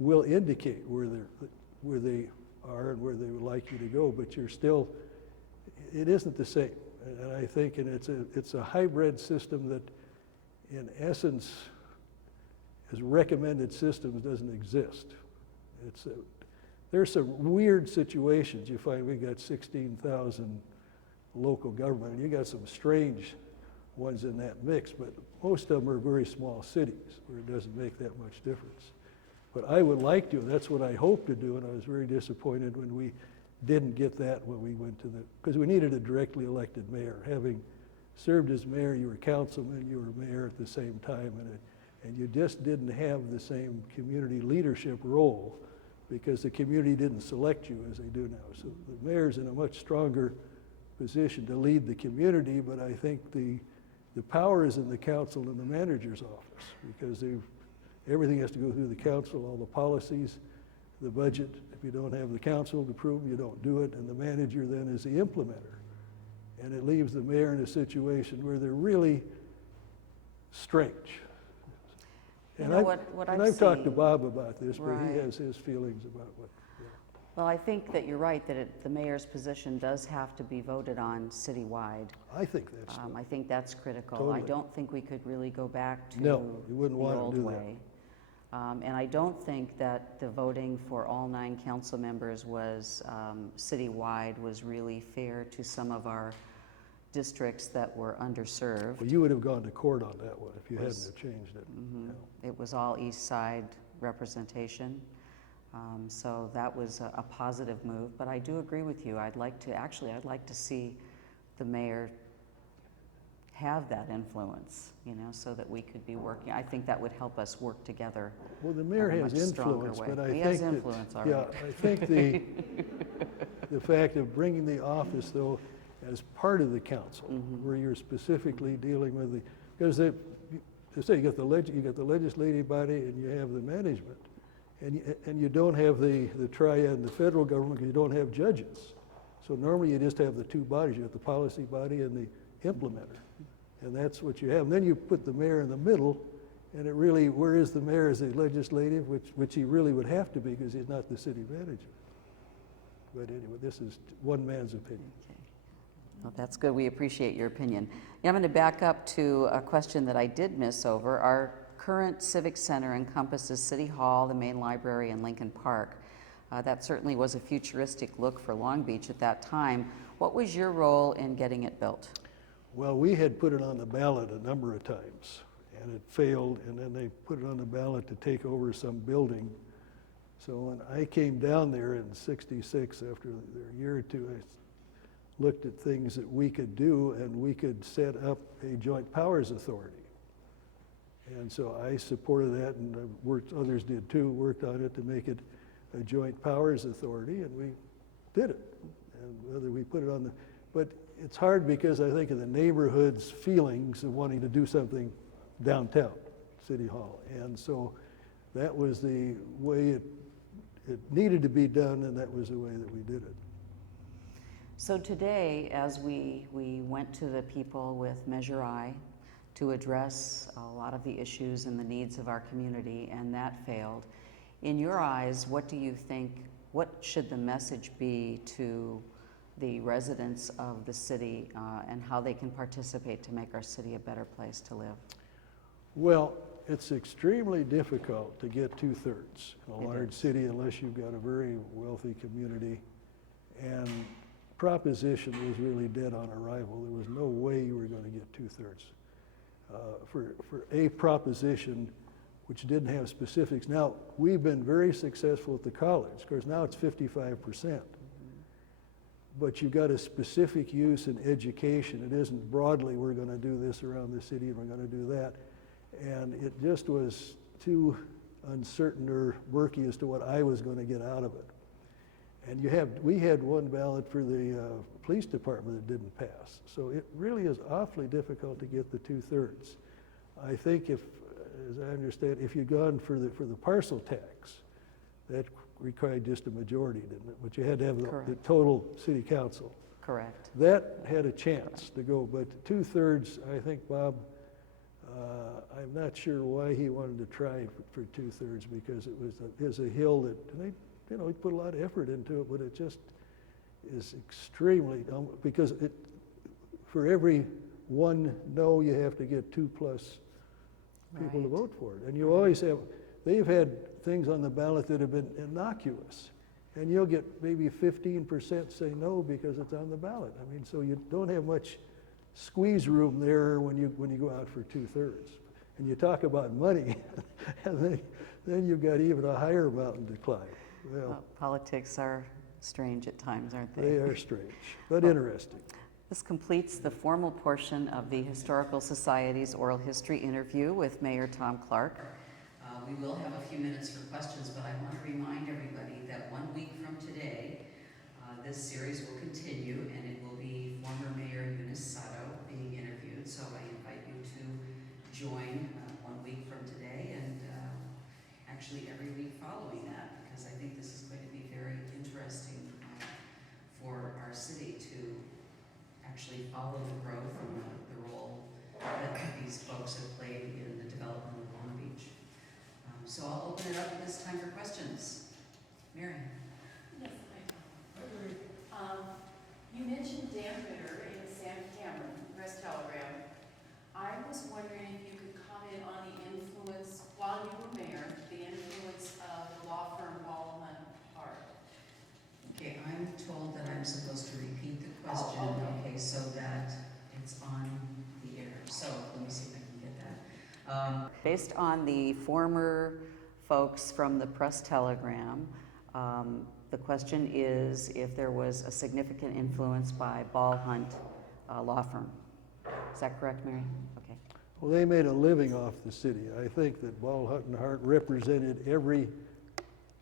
will indicate where they are and where they would like you to go, but you're still, it isn't the same. And I think, and it's a hybrid system that, in essence, as recommended systems, doesn't exist. There's some weird situations. You find we got 16,000 local government, and you got some strange ones in that mix, but most of them are very small cities where it doesn't make that much difference. But I would like to, that's what I hope to do, and I was very disappointed when we didn't get that when we went to because we needed a directly elected mayor. Having served as mayor, you were councilman, you were mayor at the same time, and you just didn't have the same community leadership role because the community didn't select you as they do now. So the mayor's in a much stronger position to lead the community, but I think the power is in the council and the manager's office, because everything has to go through the council, all the policies, the budget. If you don't have the council to approve them, you don't do it, and the manager then is the implementer. And it leaves the mayor in a situation where they're really strange. You And know what I've talked to Bob about this, but Right. he has his feelings about what. Yeah. Well, I think that you're right, that the mayor's position does have to be voted on citywide. I think that's I think that's critical. Totally. I don't think we could really go back to No, you wouldn't the want to old do that. way. And I don't think that the voting for all 9 council members was citywide was really fair to some of our districts that were underserved. Well, you would have gone to court on that one if you hadn't have changed it. Mhm. Yeah. It was all east side representation. So that was a positive move, but I do agree with you. I'd like to see the mayor have that influence, so that we could be working. I think that would help us work together. Well, the mayor in a has much stronger influence, way. but I He think has that, influence, all yeah, right. I think the fact of bringing the office, though, as part of the council, where you're specifically dealing with because they say you got the legislative body and you have the management, and you don't have the triad, the federal government, because you don't have judges. So normally you just have the 2 bodies. You have the policy body and the implementer, and that's what you have. And then you put the mayor in the middle, and it really, where is the mayor as the legislative, which he really would have to be because he's not the city manager. But anyway, this is one man's opinion. Okay. Well, that's good. We appreciate your opinion. I'm going to back up to a question that I did miss over. Our current Civic Center encompasses City Hall, the main library, and Lincoln Park. That certainly was a futuristic look for Long Beach at that time. What was your role in getting it built? Well, we had put it on the ballot a number of times, and it failed, and then they put it on the ballot to take over some building. So when I came down there in '66, after a year or two, I looked at things that we could do, and we could set up a joint powers authority. And so I supported that, and others did too, worked on it to make it a joint powers authority, and we did it. And whether we put it on the, but it's hard because I think of the neighborhood's feelings of wanting to do something downtown, City Hall. And so that was the way it needed to be done, and that was the way that we did it. So today, as we went to the people with Measure I to address a lot of the issues and the needs of our community, and that failed, in your eyes, what do you think, what should the message be to the residents of the city and how they can participate to make our city a better place to live? Well, It's extremely difficult to get 2/3 in a large city unless you've got a very wealthy community. And proposition was really dead on arrival. There was no way you were going to get 2/3 for a proposition which didn't have specifics. Now, we've been very successful at the college. Of course, now it's 55%. But you've got a specific use in education. It isn't broadly, we're going to do this around the city and we're going to do that. And it just was too uncertain or murky as to what I was going to get out of it. And we had one ballot for the police department that didn't pass. So it really is awfully difficult to get the 2/3. I think if, as I understand, if you'd gone for the parcel tax, that required just a majority, didn't it? But you had to have the total city council. Correct. That had a chance to go, but 2/3, I think Bob, I'm not sure why he wanted to try for 2/3, because it was a hill that, he put a lot of effort into it, but it just is extremely, because for every one no, you have to get 2+ people to vote for it. And you always have, they've had things on the ballot that have been innocuous, and you'll get maybe 15% say no because it's on the ballot. I mean, so you don't have much squeeze room there when you go out for 2/3. And you talk about money, and then you've got even a higher mountain to climb. Well, politics are strange at times, aren't they? They are strange, but interesting. This completes the formal portion of the Historical Society's oral history interview with Mayor Tom Clark. We will have a few minutes for questions, but I want to remind everybody that 1 week from today, this series will continue, and it will be former Mayor Eunice Sato being interviewed. So I invite you to join 1 week from today, and actually every week following that, because I think this is going to be very interesting for our city to actually follow the growth and the role that these folks have played in the development of Long Beach. So I'll open it up at this time for questions. Mary. Yes, you mentioned Dan Ritter and Sam Cameron, Press Telegram. I was wondering if you could comment on the influence, while you were mayor, the influence of the law firm Ball Hunt Hart. Okay, I'm told that I'm supposed to repeat the question, okay, so that it's on the air. So let me see if I can get that. Based on the former folks from the Press Telegram, the question is if there was a significant influence by Ball Hunt law firm. Is that correct, Mary? Okay. Well, they made a living off the city. I think that Ball Hunt and Hart represented every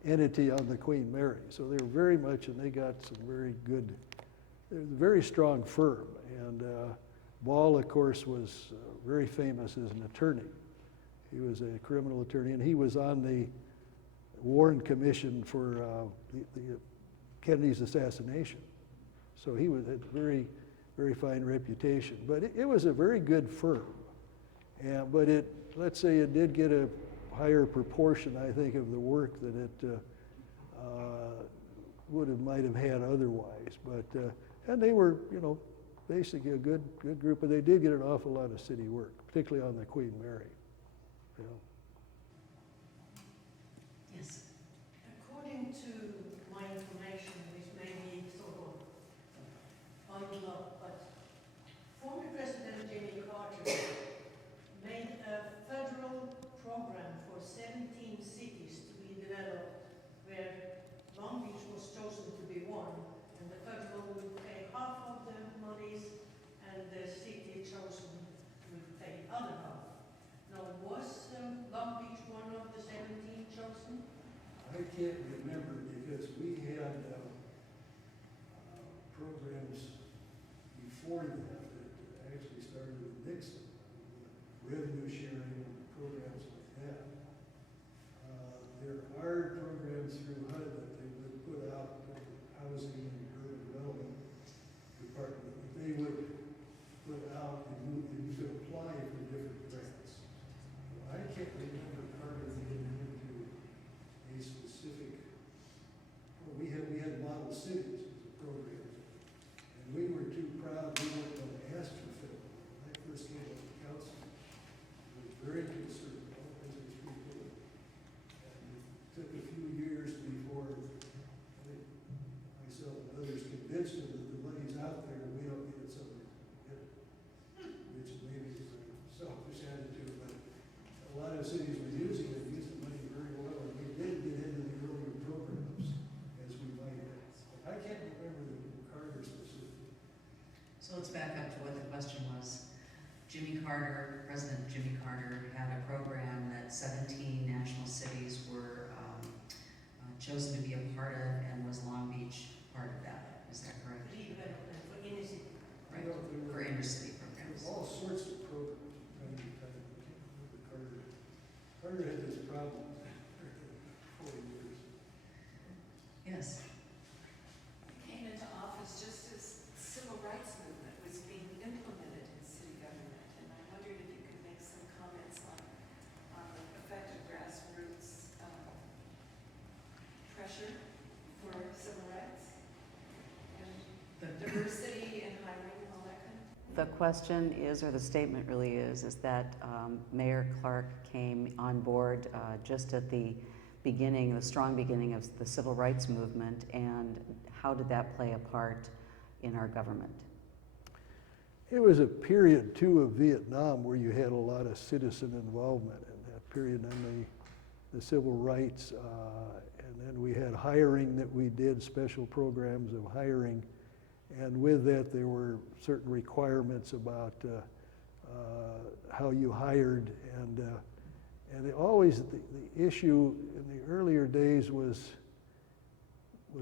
entity on the Queen Mary. So they were very much, and they got some very good, they're a very strong firm. And Ball, of course, was very famous as an attorney. He was a criminal attorney, and he was on the Warren Commission for the Kennedy's assassination. So he was a very, very fine reputation. But it was a very good firm. But let's say it did get a higher proportion, I think, of the work that it might have had otherwise. But and they were, basically a good group, but they did get an awful lot of city work, particularly on the Queen Mary. Yes. According to before that, it actually started with Nixon, revenue sharing programs like that. There are programs through HUD that they would put out, housing and urban development department, that they would put out and you could apply for different grants. I can't remember Carter getting into a specific, well, we had model cities as a program, and we were too proud, we weren't going to ask for federal. When I first came up to council, I was very concerned about business people. And it took a few years before I think myself and others convinced them that the money's out there and we don't need it somewhere to get it. Which maybe is a selfish attitude, but a lot of cities were using it, used the money very well, and we did get into the earlier programs as we might have. I can't remember the Carter specific. So let's back up to what the question was. Jimmy Carter, President Jimmy Carter, had a program that 17 national cities were chosen to be a part of, and was Long Beach part of that. Is that correct? Redevelopment for inner city. Right, for inner-city programs. There's all sorts of programs. I can't remember Carter. Carter had this problem for 40 years. Yes. Came into office just as the civil rights movement was being implemented in city government, and I wondered if you could make some comments on the effect of grassroots pressure for civil rights and diversity and hiring and all that kind of. The question is, or the statement really is that Mayor Clark came on board just at the beginning, the strong beginning of the civil rights movement, and how did that play a part in our government? It was a period, too, of Vietnam where you had a lot of citizen involvement in that period, and the civil rights, and then we had hiring that we did, special programs of hiring, and with that there were certain requirements about how you hired, and always the issue in the earlier days was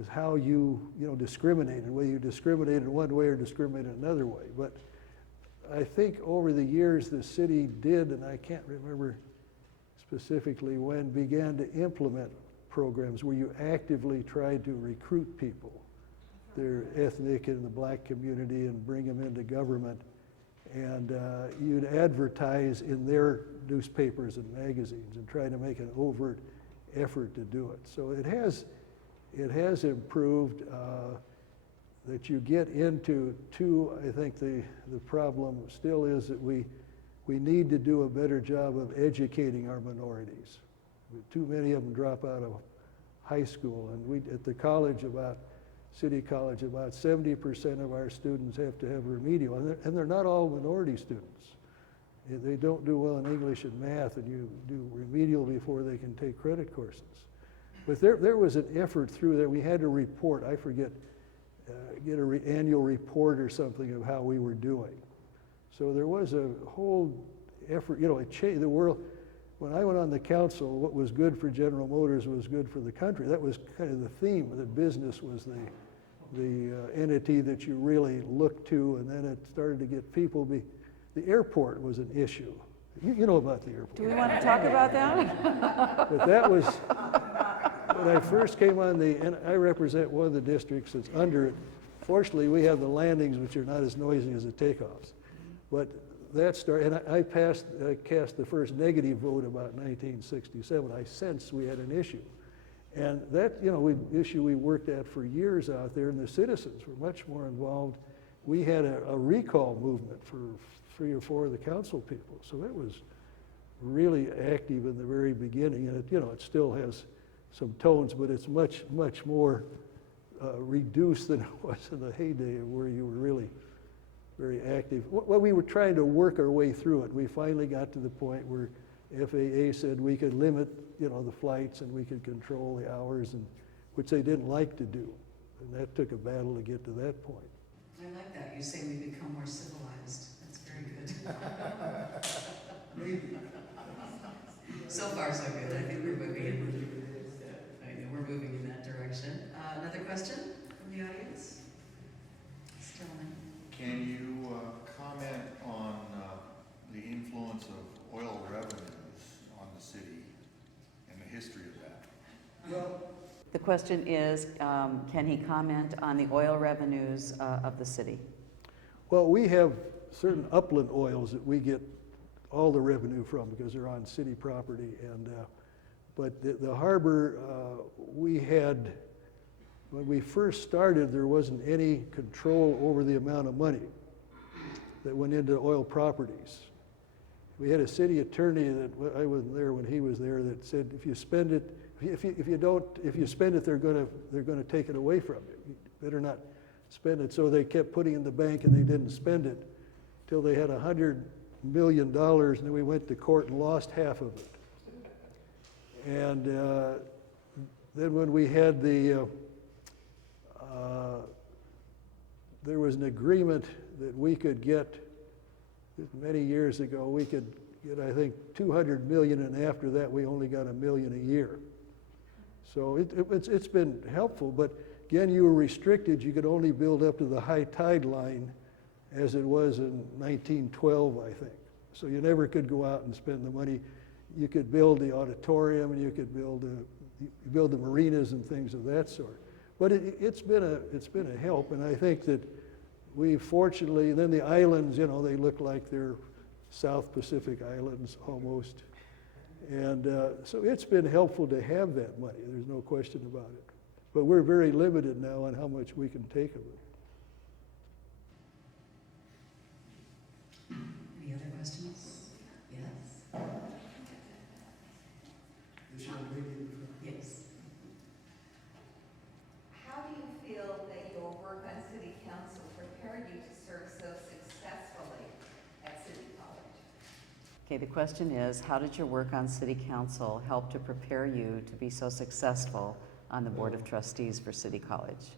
how you discriminated, whether you discriminated one way or discriminated another way. But I think over the years the city did, and I can't remember specifically when, began to implement programs where you actively tried to recruit people, their ethnic and the black community, and bring them into government. And you'd advertise in their newspapers and magazines and try to make an overt effort to do it. So it has improved. That you get into, I think the problem still is that we need to do a better job of educating our minorities. Too many of them drop out of high school, and we at the college, City College, about 70% of our students have to have remedial, and they're not all minority students. They don't do well in English and math, and you do remedial before they can take credit courses. But there was an effort through there. We had to report, I forget, get an annual report or something of how we were doing. So there was a whole effort, it changed the world. When I went on the council, what was good for General Motors was good for the country. That was kind of the theme, that business was the entity that you really looked to, and then it started to get people. The airport was an issue. You know about the airport. Do we want to talk about that? But that was, when I first came on and I represent one of the districts that's under it. Fortunately, we have the landings, which are not as noisy as the takeoffs. But that started, and I cast the first negative vote about 1967. I sensed we had an issue. And that, issue we worked at for years out there, and the citizens were much more involved. We had a recall movement for 3 or 4 of the council people. So that was really active in the very beginning. And it still has some tones, but it's much, much more reduced than it was in the heyday where you were really very active. Well, we were trying to work our way through it. We finally got to the point where FAA said we could limit, the flights, and we could control the hours, and which they didn't like to do. And that took a battle to get to that point. I like that. You say we become more civilized. That's very good. Maybe. So far, so good. I think we're moving we're moving in that direction. Another question from the audience? Stillman. Can you question is, can he comment on the oil revenues of the city? Well, we have certain upland oils that we get all the revenue from because they're on city property. And but the harbor, we had, when we first started, there wasn't any control over the amount of money that went into oil properties. We had a city attorney that, I wasn't there when he was there, that said if you spend it, if you spend it, they're gonna take it away from you. You better not spend it. So they kept putting it in the bank and they didn't spend it till they had $100 million, and then we went to court and lost half of it. And then when we had the, there was an agreement that we could get, many years ago, we could get, I think, 200 million, and after that, we only got $1 million a year. So it's been helpful, but again, you were restricted. You could only build up to the high tide line as it was in 1912, I think. So you never could go out and spend the money. You could build the auditorium, and you could build the marinas and things of that sort. But it's been a help, and I think that we fortunately, then the islands, you know, they look like they're South Pacific islands almost. And so it's been helpful to have that money, there's no question about it. But we're very limited now on how much we can take of it. Any other questions? Yes? Yes. How do you feel that your work on City Council prepared you to serve so successfully at City College? Okay, the question is, how did your work on City Council help to prepare you to be so successful on the Board of Trustees for City College?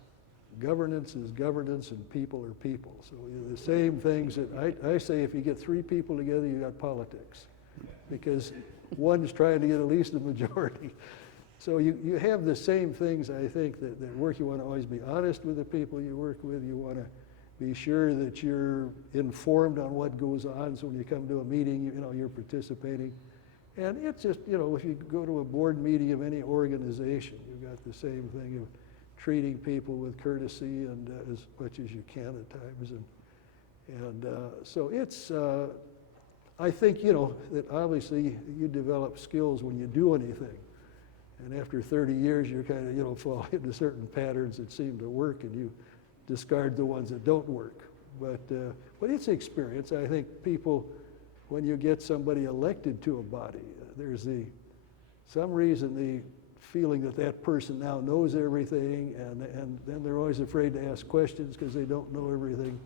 Governance is governance and people are people. So the same things that I say, if you get 3 people together, you got politics. Because one's trying to get at least a majority. So you have the same things, I think, that work. You want to always be honest with the people you work with. You want to be sure that you're informed on what goes on. So when you come to a meeting, you know, you're participating. And it's just, you know, if you go to a board meeting of any organization, you've got the same thing of treating people with courtesy and as much as you can at times. And so it's, I think, you know, that obviously you develop skills when you do anything. And after 30 years, you're kind of, you know, fall into certain patterns that seem to work, and you discard the ones that don't work. But it's experience. I think people, when you get somebody elected to a body, there's some reason the feeling that that person now knows everything, and then they're always afraid to ask questions because they don't know everything.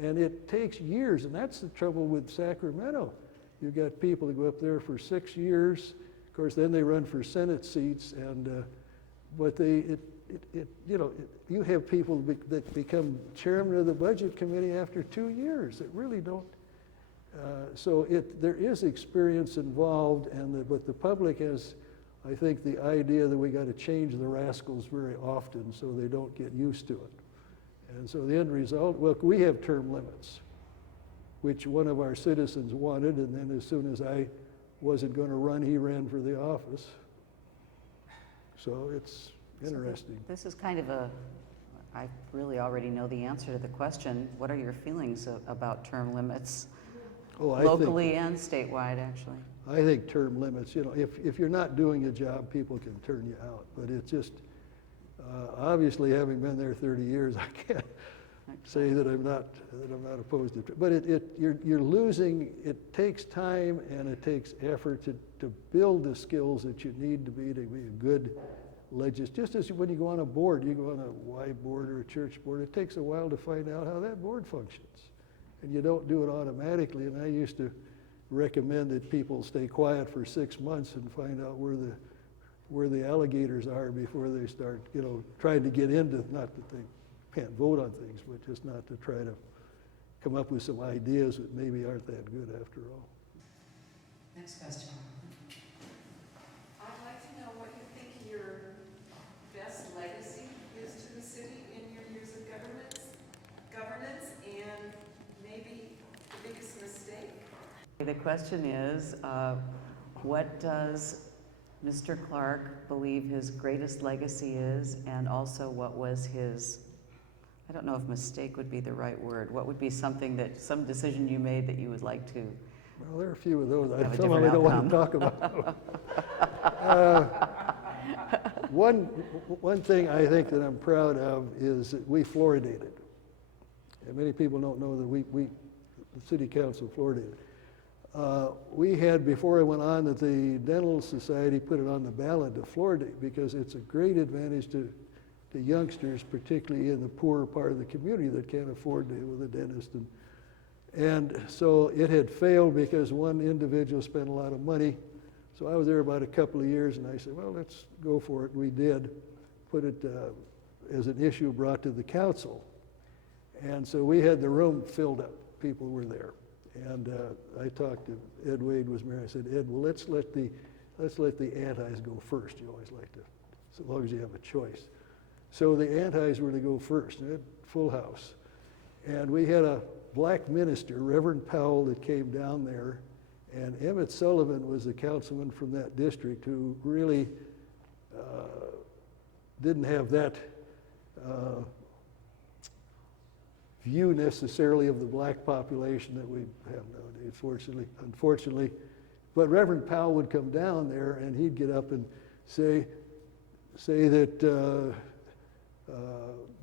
And it takes years, and that's the trouble with Sacramento. You've got people that go up there for 6 years. Of course, then they run for Senate seats, and but you have people that become chairman of the budget committee after 2 years that really don't. So there is experience involved, but the public has, I think, the idea that we got to change the rascals very often so they don't get used to it. And so the end result, well, we have term limits, which one of our citizens wanted, and then as soon as I wasn't going to run, he ran for the office. So it's interesting. So this is kind of I really already know the answer to the question. What are your feelings about term limits, locally and statewide, actually? I think term limits, you know, if you're not doing a job, people can turn you out. But it's just, obviously, having been there 30 years, I can't say that I'm not opposed to it. But you're losing. It takes time and it takes effort to build the skills that you need to be a good legislator. Just as when you go on a board, you go on a Y board or a church board, it takes a while to find out how that board functions, and you don't do it automatically. And I used to recommend that people stay quiet for 6 months and find out where the alligators are before they start, you know, trying to get into, not that they can't vote on things, but just not to try to come up with some ideas that maybe aren't that good after all. Next question. I'd like to know what you think your best legacy is to the city in your years of governance, and maybe the biggest mistake. The question is, what does Mr. Clark believe his greatest legacy is, and also what was his, I don't know if mistake would be the right word, what would be something that, some decision you made that you would like to? Well, there are a few of those. Have a Some of them I don't want to different talk about. One thing I think that I'm proud of is that we fluoridated. And many people don't know that the City Council fluoridated. We had, before I went on, that the Dental Society put it on the ballot to fluoridate because it's a great advantage to youngsters, particularly in the poorer part of the community that can't afford to go with a dentist. And so it had failed because one individual spent a lot of money. So I was there about a couple of years and I said, well, let's go for it. We did put it as an issue brought to the council. And so we had the room filled up. People were there. And I talked to Ed Wade was mayor. I said, Ed, well, let's let the antis go first. You always like to, so long as you have a choice. So the antis were to go first, and full house. And we had a black minister, Reverend Powell, that came down there, and Emmett Sullivan was the councilman from that district who really didn't have that view necessarily of the black population that we have nowadays, unfortunately. But Reverend Powell would come down there and he'd get up and say that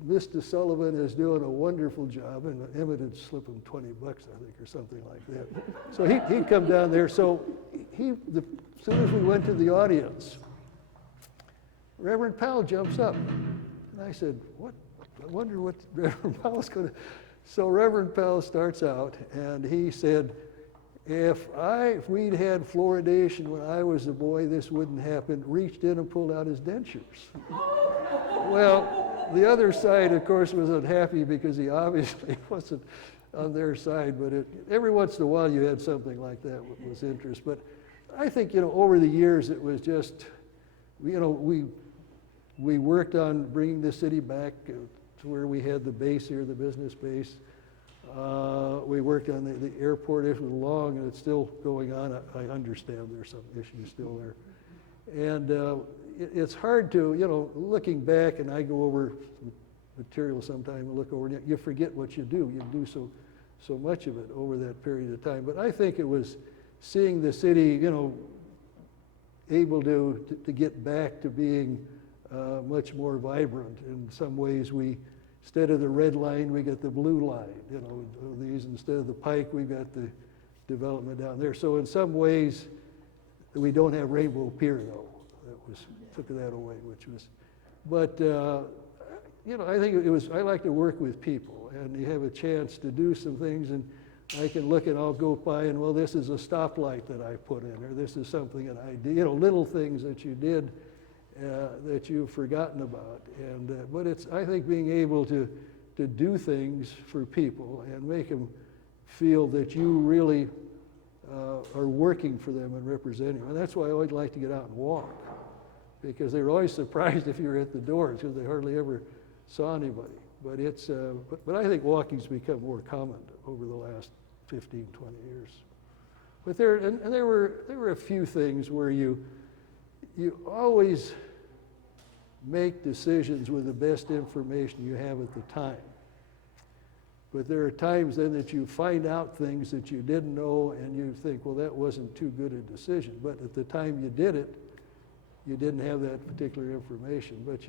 Mr. Sullivan is doing a wonderful job, and Emmett would slip him $20, I think, or something like that. So he'd come down there. So as soon as we went to the audience, Reverend Powell jumps up. And I said, what? I wonder what Reverend Powell's going to... So Reverend Powell starts out, and he said, if we'd had fluoridation when I was a boy, this wouldn't happen. Reached in and pulled out his dentures. Well, the other side, of course, was unhappy because he obviously wasn't on their side, but every once in a while you had something like that was interest. But I think, over the years it was just, we worked on bringing the city back to where we had the base here, the business base. We worked on the airport issue long, and it's still going on. I understand there's some issues still there. And it's hard to, looking back, and I go over material sometime and look over, and you forget what you do. You do so much of it over that period of time. But I think it was seeing the city, able to get back to being much more vibrant. In some ways, instead of the red line, we got the blue line. These, instead of the pike, we got the development down there. So in some ways, we don't have Rainbow Pier though. Took that away, which was, but I think it was. I like to work with people, and you have a chance to do some things, and I can look and I'll go by and, well, this is a stoplight that I put in, or this is something that I did. Little things that you did. That you've forgotten about, and but it's, I think, being able to do things for people and make them feel that you really are working for them and representing them. And that's why I always like to get out and walk, because they were always surprised if you were at the doors because they hardly ever saw anybody. But it's but I think walking's become more common over the last 15, 20 years. But there were a few things where you always make decisions with the best information you have at the time. But there are times then that you find out things that you didn't know, and you think, well, that wasn't too good a decision. But at the time you did it, you didn't have that particular information. But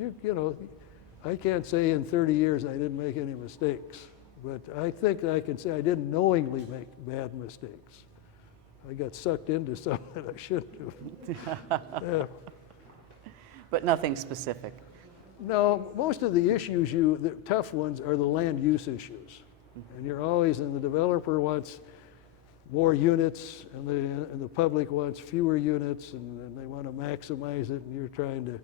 I can't say in 30 years I didn't make any mistakes. But I think I can say I didn't knowingly make bad mistakes. I got sucked into something that I shouldn't have. Yeah. But nothing specific. No, most of the issues, the tough ones, are the land use issues. And the developer wants more units, and the public wants fewer units, and they want to maximize it, and you're trying to,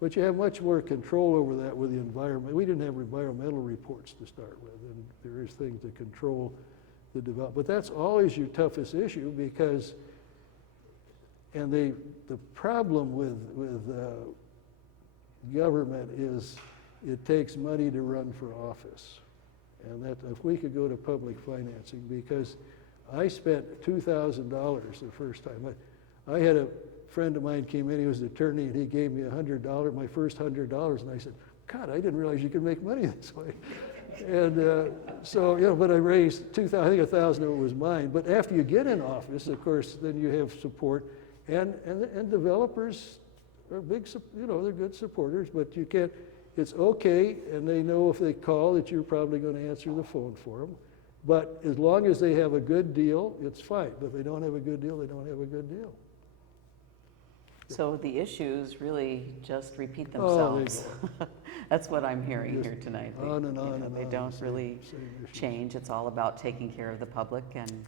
but you have much more control over that with the environment. We didn't have environmental reports to start with, and there is things to control the development. But that's always your toughest issue, because, and the problem with government is it takes money to run for office. And that if we could go to public financing, because I spent $2,000 the first time. I had a friend of mine came in, he was an attorney, and he gave me $100, my first $100, and I said, God, I didn't realize you could make money this way. And so, you know, but I raised I think 1,000 of it was mine. But after you get in office, of course, then you have support, and developers are you know, they're good supporters, but you can't, it's okay, and they know if they call that you're probably going to answer the phone for them. But as long as they have a good deal, it's fine. But if they don't have a good deal, they don't have a good deal. So the issues really just repeat Oh, they themselves. That's what I'm hearing Just here tonight. on and You on know, and they on, don't same- really same issues. change. It's all about taking care of the public and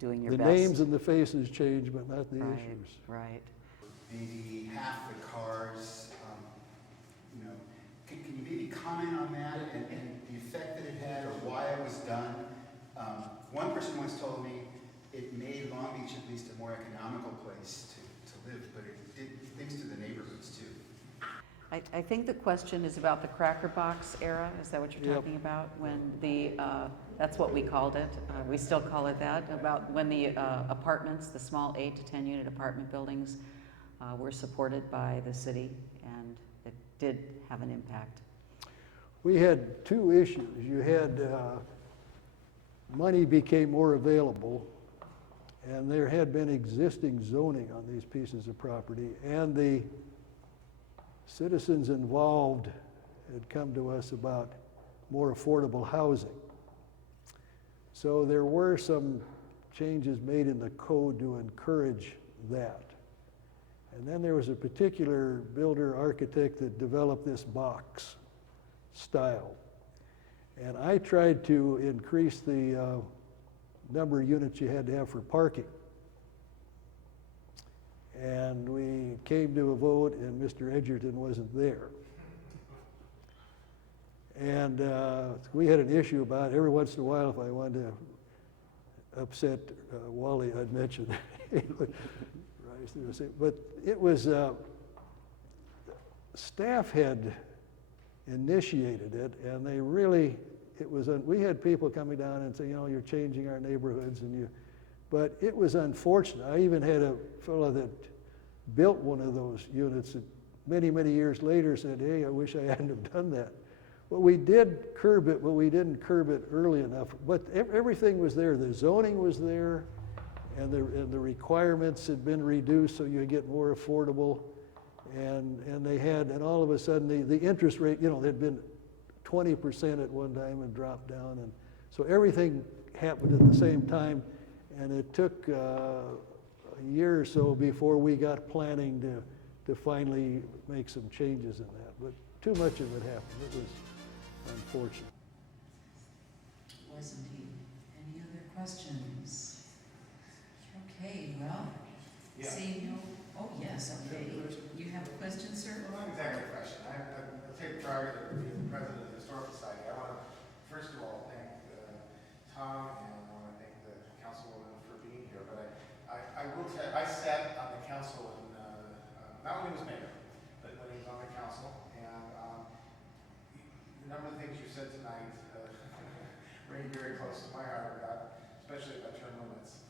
doing your The best. names and the faces change, but not the Right, issues. right. Maybe half the cars, you know, can you maybe comment on that and the effect that it had or why it was done? One person once told me it made Long Beach at least a more economical place to live, but it did things to the neighborhoods too. I think the question is about the cracker box era. Is that what you're Yep. talking about? When the, that's what we called it. We still call it that. About when the apartments, the small 8 to 10 unit apartment buildings were supported by the city, and it did have an impact. We had two issues. You had money became more available, and there had been existing zoning on these pieces of property, and the citizens involved had come to us about more affordable housing. So there were some changes made in the code to encourage that. And then there was a particular builder architect that developed this box style. And I tried to increase the number of units you had to have for parking. And we came to a vote, and Mr. Edgerton wasn't there. And we had an issue about it. Every once in a while, if I wanted to upset Wally, I'd mention he would rise through and say, but it was, staff had initiated it, and they really, we had people coming down and saying, you know, you're changing our neighborhoods, but it was unfortunate. I even had a fellow that built one of those units that many, many years later said, hey, I wish I hadn't have done that. Well, we did curb it, but we didn't curb it early enough. But everything was there. The zoning was there, and the requirements had been reduced so you get more affordable. And all of a sudden the interest rate, you know, had been 20% at one time and dropped down. And so everything happened at the same time. And it took a year or so before we got planning to finally make some changes in that. But too much of it happened. It was unfortunate. Was indeed. Any other questions? Okay, well, seeing no, oh yes, okay. You have a question, sir? Well, not exactly a question. I take pride in being the president of the Historical Society. I want to, first of all, thank Tom, and I want to thank the Councilwoman for being here. But I will tell you, I sat on the council when, not when he was mayor, but when he was on the council. And a number of things you said tonight ring very close to my heart, especially about term limits.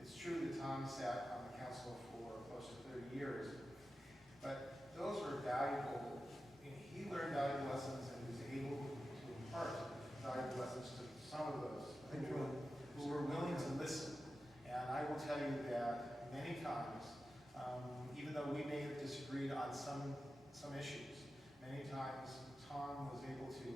It's true that Tom sat on the council for close to 30 years. But those were valuable, he learned valuable lessons and was able to impart valuable lessons to some of those who were willing to listen. And I will tell you that many times, even though we may have disagreed on some issues, many times Tom was able to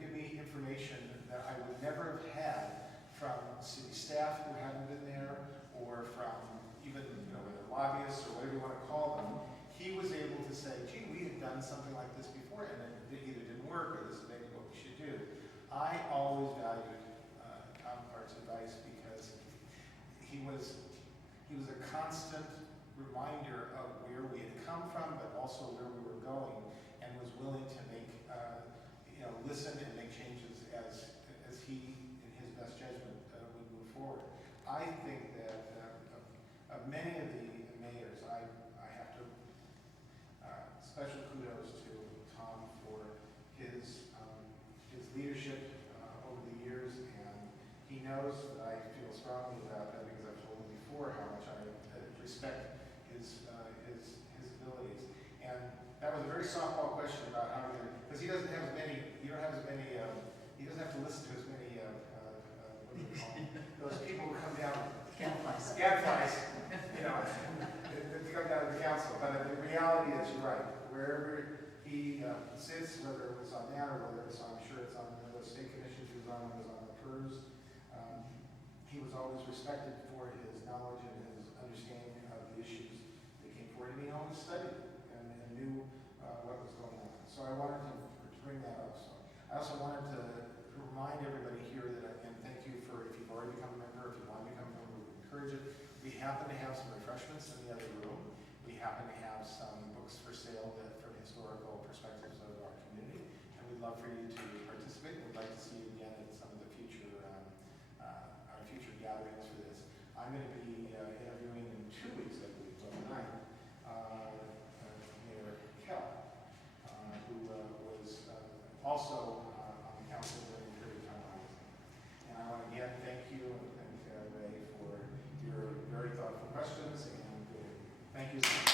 give me information that I would never have had from city staff who hadn't been there, or from even whether lobbyists or whatever you want to call them. He was able to say, gee, we had done something like this before, and it either didn't work or this is maybe what we should do. I always valued Tom Clark's advice because he was a constant reminder of where we had come from, but also where we were going, and was willing to make listen and make changes as he, in his best judgment, would move forward. I think that of many of the mayors, I have to special kudos to Tom for his leadership over the years, and he knows that I feel strongly about that because I've told him before how much I very softball question about how to, because he doesn't have as many, he doesn't have to listen to as many, what do you call them? Those people who come down, Gadflies. gadflies, you know, to come down to the council. But the reality is, you're right, wherever he sits, whether it was on that or whether it's on, I'm sure it's on the state commissions he was on the PERS, he was always respected for his knowledge and his understanding of the issues that came forward. And he always studied and knew what was going on. So I wanted to bring that up. So I also wanted to remind everybody here that, and thank you for, if you've already become a member, if you want to become a member, we encourage it. We happen to have some refreshments in the other room. We happen to have some books for sale that, from historical perspectives of our community. And we'd love for you to participate. We'd like to see you again at some of the future our future gatherings for this. I'm going to be interviewing in 2 weeks, I believe, on the 9th, Mayor Kell, who was also on the council during the period of time I was in. And I want to again thank you and thank Ray for your very thoughtful questions, and thank you. Thank you.